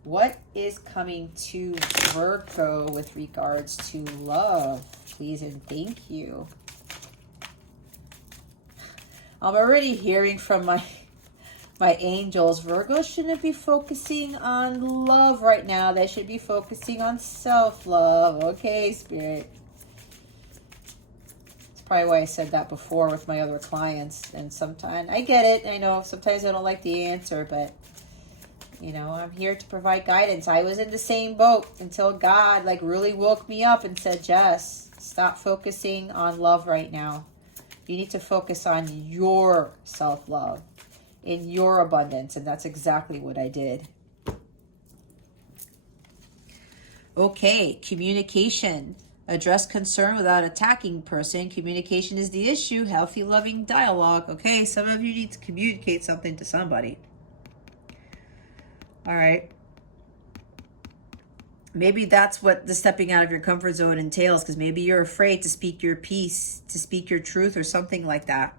What is coming to Virgo with regards to love? Please and thank you. I'm already hearing from my angels. Virgo shouldn't be focusing on love right now. They should be focusing on self-love. Okay, Spirit. That's probably why I said that before with my other clients. And sometimes, I get it. I know sometimes I don't like the answer, but, you know, I'm here to provide guidance. I was in the same boat until God, like, really woke me up and said, Jess, stop focusing on love right now. You need to focus on your self-love, in your abundance, and that's exactly what I did. Okay, communication. Address concern without attacking person. Communication is the issue. Healthy, loving dialogue. Okay, some of you need to communicate something to somebody. All right. Maybe that's what the stepping out of your comfort zone entails, because maybe you're afraid to speak your piece, to speak your truth, or something like that.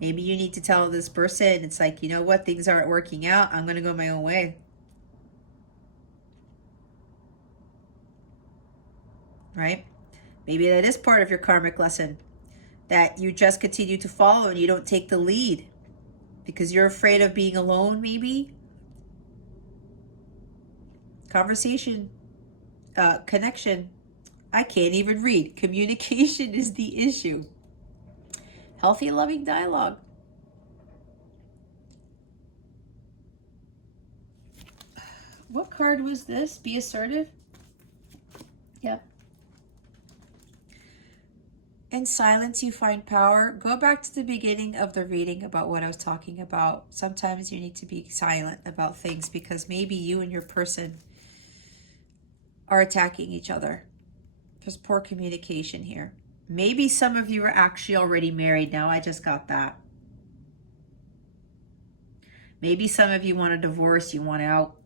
Maybe you need to tell this person, it's like, you know what, things aren't working out. I'm going to go my own way. Right? Maybe that is part of your karmic lesson, that you just continue to follow and you don't take the lead because you're afraid of being alone, maybe. Conversation, connection. I can't even read. Communication is the issue. Healthy, loving dialogue. What card was this? Be assertive? Yeah. In silence, you find power. Go back to the beginning of the reading about what I was talking about. Sometimes you need to be silent about things because maybe you and your person are attacking each other. There's poor communication here. Maybe some of you are actually already married now. I just got that. Maybe some of you want a divorce. You want out.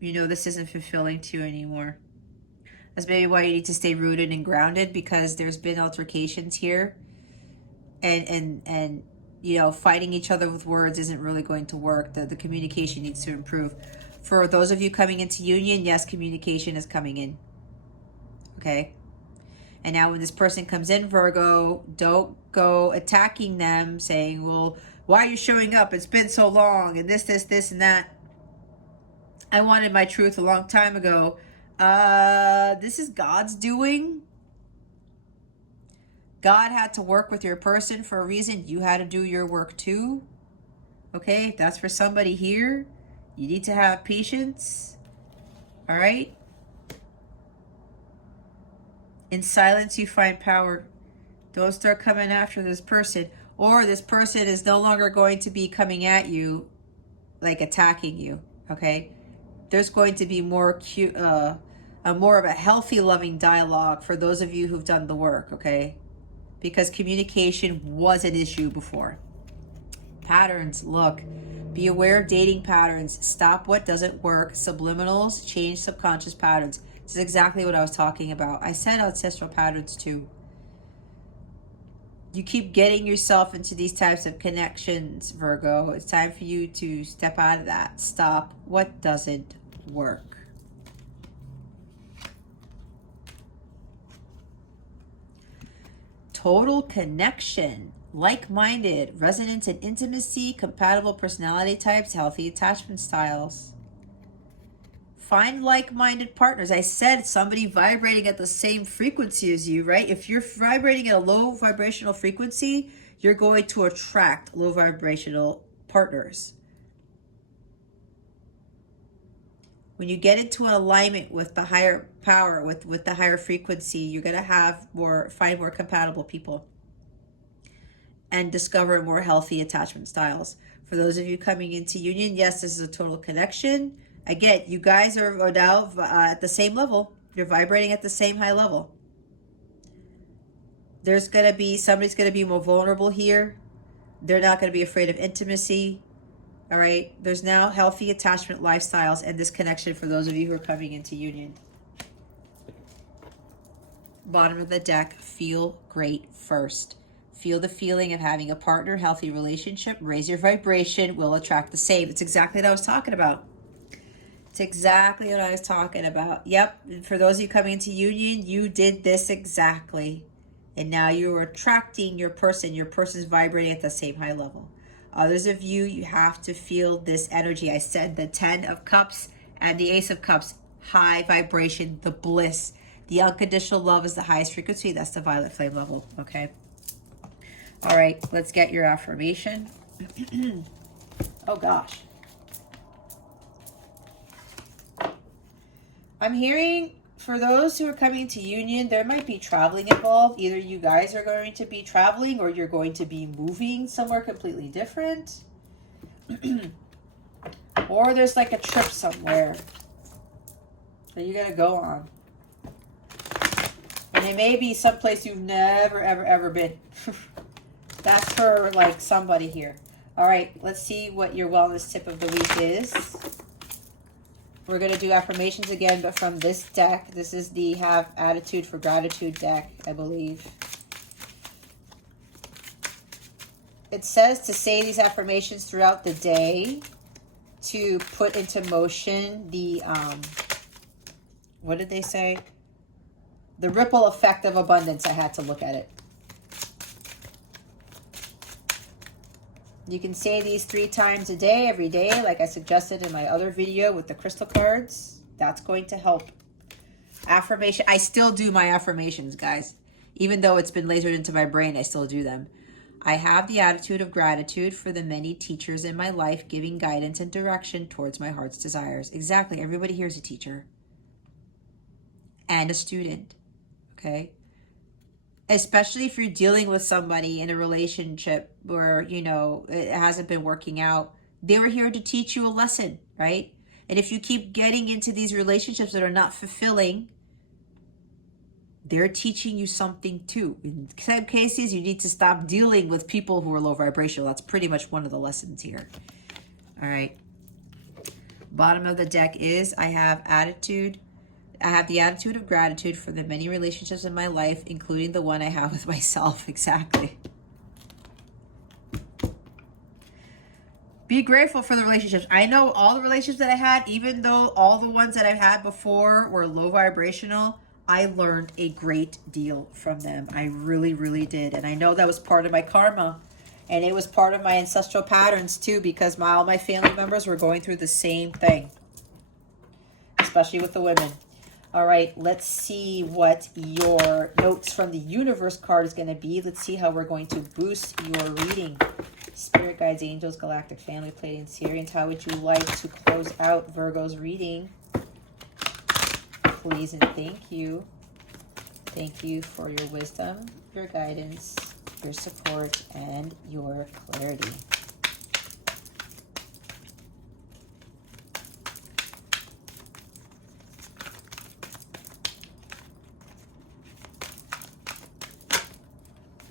You know this isn't fulfilling to you anymore. That's maybe why you need to stay rooted and grounded, because there's been altercations here. And you know, fighting each other with words isn't really going to work. The communication needs to improve. For those of you coming into union, yes, communication is coming in. Okay? And now when this person comes in, Virgo, don't go attacking them saying, well, why are you showing up? It's been so long and this, and that. I wanted my truth a long time ago. This is God's doing. God had to work with your person for a reason. You had to do your work too. Okay, if that's for somebody here, you need to have patience. All right? In silence, you find power. Don't start coming after this person. Or this person is no longer going to be coming at you, like attacking you. Okay? There's going to be more more of a healthy, loving dialogue for those of you who've done the work. Okay? Because communication was an issue before. Patterns, look. Be aware of dating patterns. Stop what doesn't work. Subliminals, change subconscious patterns. This is exactly what I was talking about. I said ancestral patterns too. You keep getting yourself into these types of connections, Virgo. It's time for you to step out of that. Stop what doesn't work. Total connection. Like-minded, resonance and intimacy, compatible personality types, healthy attachment styles. Find like-minded partners. I said somebody vibrating at the same frequency as you, right? If you're vibrating at a low vibrational frequency, you're going to attract low vibrational partners. When you get into an alignment with the higher power, with the higher frequency, you're going to find more compatible people and discover more healthy attachment styles. For those of you coming into union, yes, this is a total connection. Again, you guys are now at the same level. You're vibrating at the same high level. Somebody's going to be more vulnerable here. They're not going to be afraid of intimacy. All right. There's now healthy attachment lifestyles and this connection for those of you who are coming into union. Bottom of the deck, feel great first. Feel the feeling of having a partner, healthy relationship. Raise your vibration, will attract the same. It's exactly what I was talking about. It's exactly what I was talking about. Yep. For those of you coming into union, you did this exactly. And now you're attracting your person. Your person's vibrating at the same high level. Others of you, you have to feel this energy. I said the 10 of Cups and the Ace of Cups. High vibration, the bliss. The unconditional love is the highest frequency. That's the violet flame level. Okay. All right. Let's get your affirmation. Oh, gosh. I'm hearing for those who are coming to union, there might be traveling involved. Either you guys are going to be traveling or you're going to be moving somewhere completely different. Or there's like a trip somewhere that you're going to go on. And it may be someplace you've never, ever been. That's for like somebody here. All right, let's see what your wellness tip of the week is. We're going to do affirmations again, but from this deck. This is the Have Attitude for Gratitude deck, I believe. It says to say these affirmations throughout the day to put into motion the, what did they say? The ripple effect of abundance. I had to look at it. You can say these 3 times a day, every day, like I suggested in my other video with the crystal cards. That's going to help. Affirmation. I still do my affirmations, guys. Even though it's been lasered into my brain, I still do them. I have the attitude of gratitude for the many teachers in my life giving guidance and direction towards my heart's desires. Exactly. Everybody here is a teacher and a student. okay? Especially if you're dealing with somebody in a relationship where, you know, it hasn't been working out. They were here to teach you a lesson, right? And if you keep getting into these relationships that are not fulfilling, they're teaching you something too. In some cases, you need to stop dealing with people who are low vibrational. That's pretty much one of the lessons here. All right. Bottom of the deck is I have attitude. I have the attitude of gratitude for the many relationships in my life, including the one I have with myself. Exactly. Be grateful for the relationships. I know all the relationships that I had, even though all the ones that I've had before were low vibrational, I learned a great deal from them. I really, really did. And I know that was part of my karma. And it was part of my ancestral patterns too, because all my family members were going through the same thing, especially with the women. All right, let's see what your notes from the universe card is going to be. Let's see how we're going to boost your reading. Spirit guides, angels, galactic family, Pleiadians, Sirians, how would you like to close out Virgo's reading? Please and thank you. Thank you for your wisdom, your guidance, your support, and your clarity.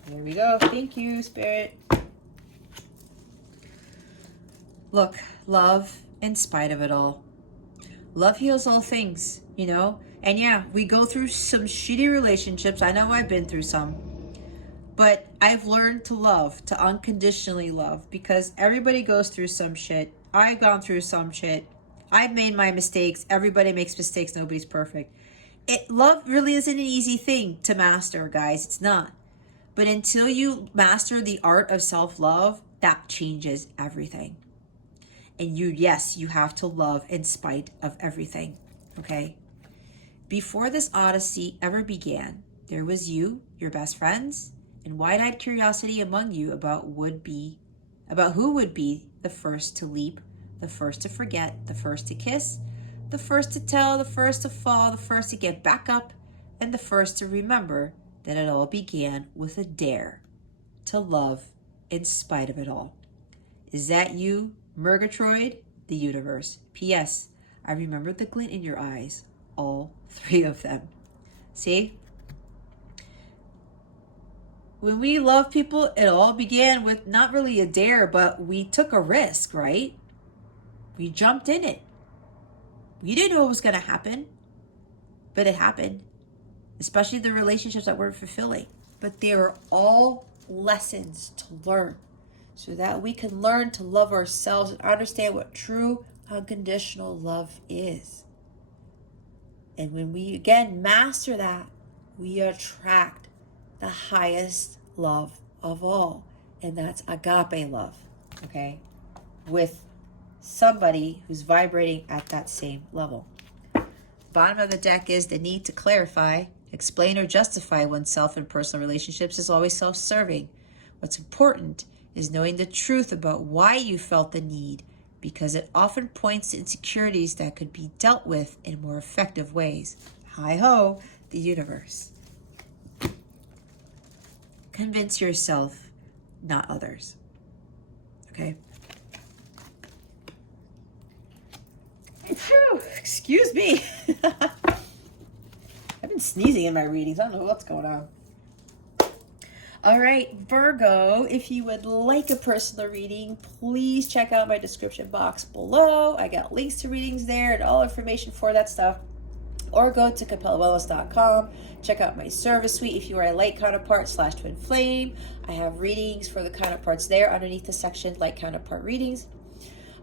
There we go. Thank you, Spirit. Look, love in spite of it all. Love heals all things, you know? And yeah, we go through some shitty relationships. I know I've been through some. But I've learned to love, to unconditionally love, because everybody goes through some shit. I've gone through some shit. I've made my mistakes. Everybody makes mistakes. Nobody's perfect. Love really isn't an easy thing to master, guys. It's not. But until you master the art of self-love, that changes everything. And yes, you have to love in spite of everything, okay? Before this odyssey ever began, there was you, your best friends, and wide-eyed curiosity among you about who would be the first to leap, the first to forget, the first to kiss, the first to tell, the first to fall, the first to get back up, and the first to remember that it all began with a dare to love in spite of it all. Is that you, Murgatroyd? The universe. P.S. I remember the glint in your eyes. All three of them. See? When we love people, it all began with not really a dare, but we took a risk, right? We jumped in it. We didn't know what was going to happen, but it happened. Especially the relationships that weren't fulfilling. But they are all lessons to learn, so that we can learn to love ourselves and understand what true unconditional love is. And when we again master that, we attract the highest love of all. And that's agape love, okay? With somebody who's vibrating at that same level. Bottom of the deck is the need to clarify, explain, or justify oneself in personal relationships is always self-serving. What's important is knowing the truth about why you felt the need, because it often points to insecurities that could be dealt with in more effective ways. Hi-ho, the universe. Convince yourself, not others. Okay? Excuse me. I've been sneezing in my readings. I don't know what's going on. All right, Virgo, if you would like a personal reading, please check out my description box below. I got links to readings there and all information for that stuff. Or go to capellawellness.com. Check out my service suite if you are a light counterpart / twin flame. I have readings for the counterparts there underneath the section light counterpart readings.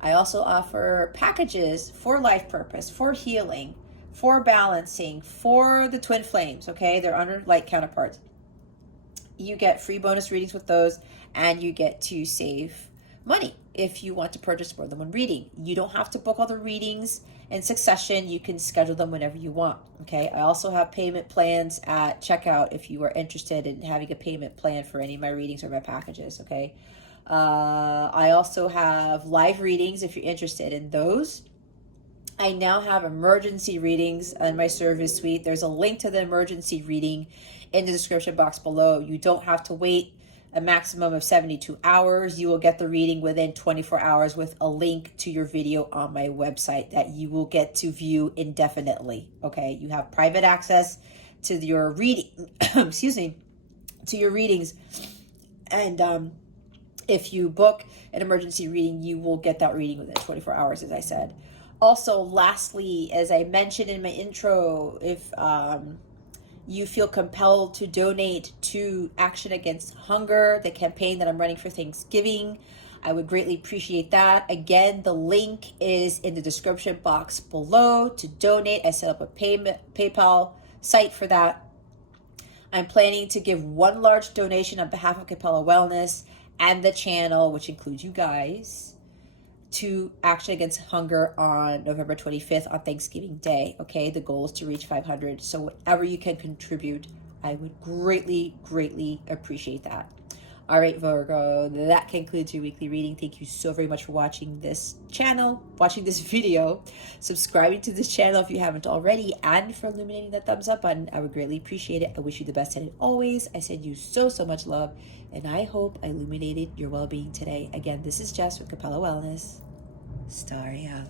I also offer packages for life purpose, for healing, for balancing, for the twin flames, okay? They're under light counterparts. You get free bonus readings with those, and you get to save money if you want to purchase more than one reading. You don't have to book all the readings in succession. You can schedule them whenever you want, okay? I also have payment plans at checkout if you are interested in having a payment plan for any of my readings or my packages, okay? I also have live readings if you're interested in those. I now have emergency readings on my service suite. There's a link to the emergency reading in the description box below. You don't have to wait a maximum of 72 hours. You will get the reading within 24 hours with a link to your video on my website that you will get to view indefinitely. Okay, you have private access to your reading, excuse me, to your readings. And if you book an emergency reading, you will get that reading within 24 hours, as I said. Also, lastly, as I mentioned in my intro, if you feel compelled to donate to Action Against Hunger, the campaign that I'm running for Thanksgiving, I would greatly appreciate that. Again, the link is in the description box below to donate. I set up a PayPal site for that. I'm planning to give one large donation on behalf of Capella Wellness and the channel, which includes you guys, to Action Against Hunger on November 25th on Thanksgiving Day. Okay, the goal is to reach 500. So whatever you can contribute, I would greatly, greatly appreciate that. All right, Virgo, that concludes your weekly reading. Thank you so very much for watching this channel, watching this video, subscribing to this channel if you haven't already, and for illuminating that thumbs up button. I would greatly appreciate it. I wish you the best in it always. I send you so, so much love, and I hope I illuminated your well-being today. Again, this is Jess with Capella Wellness. Starry out.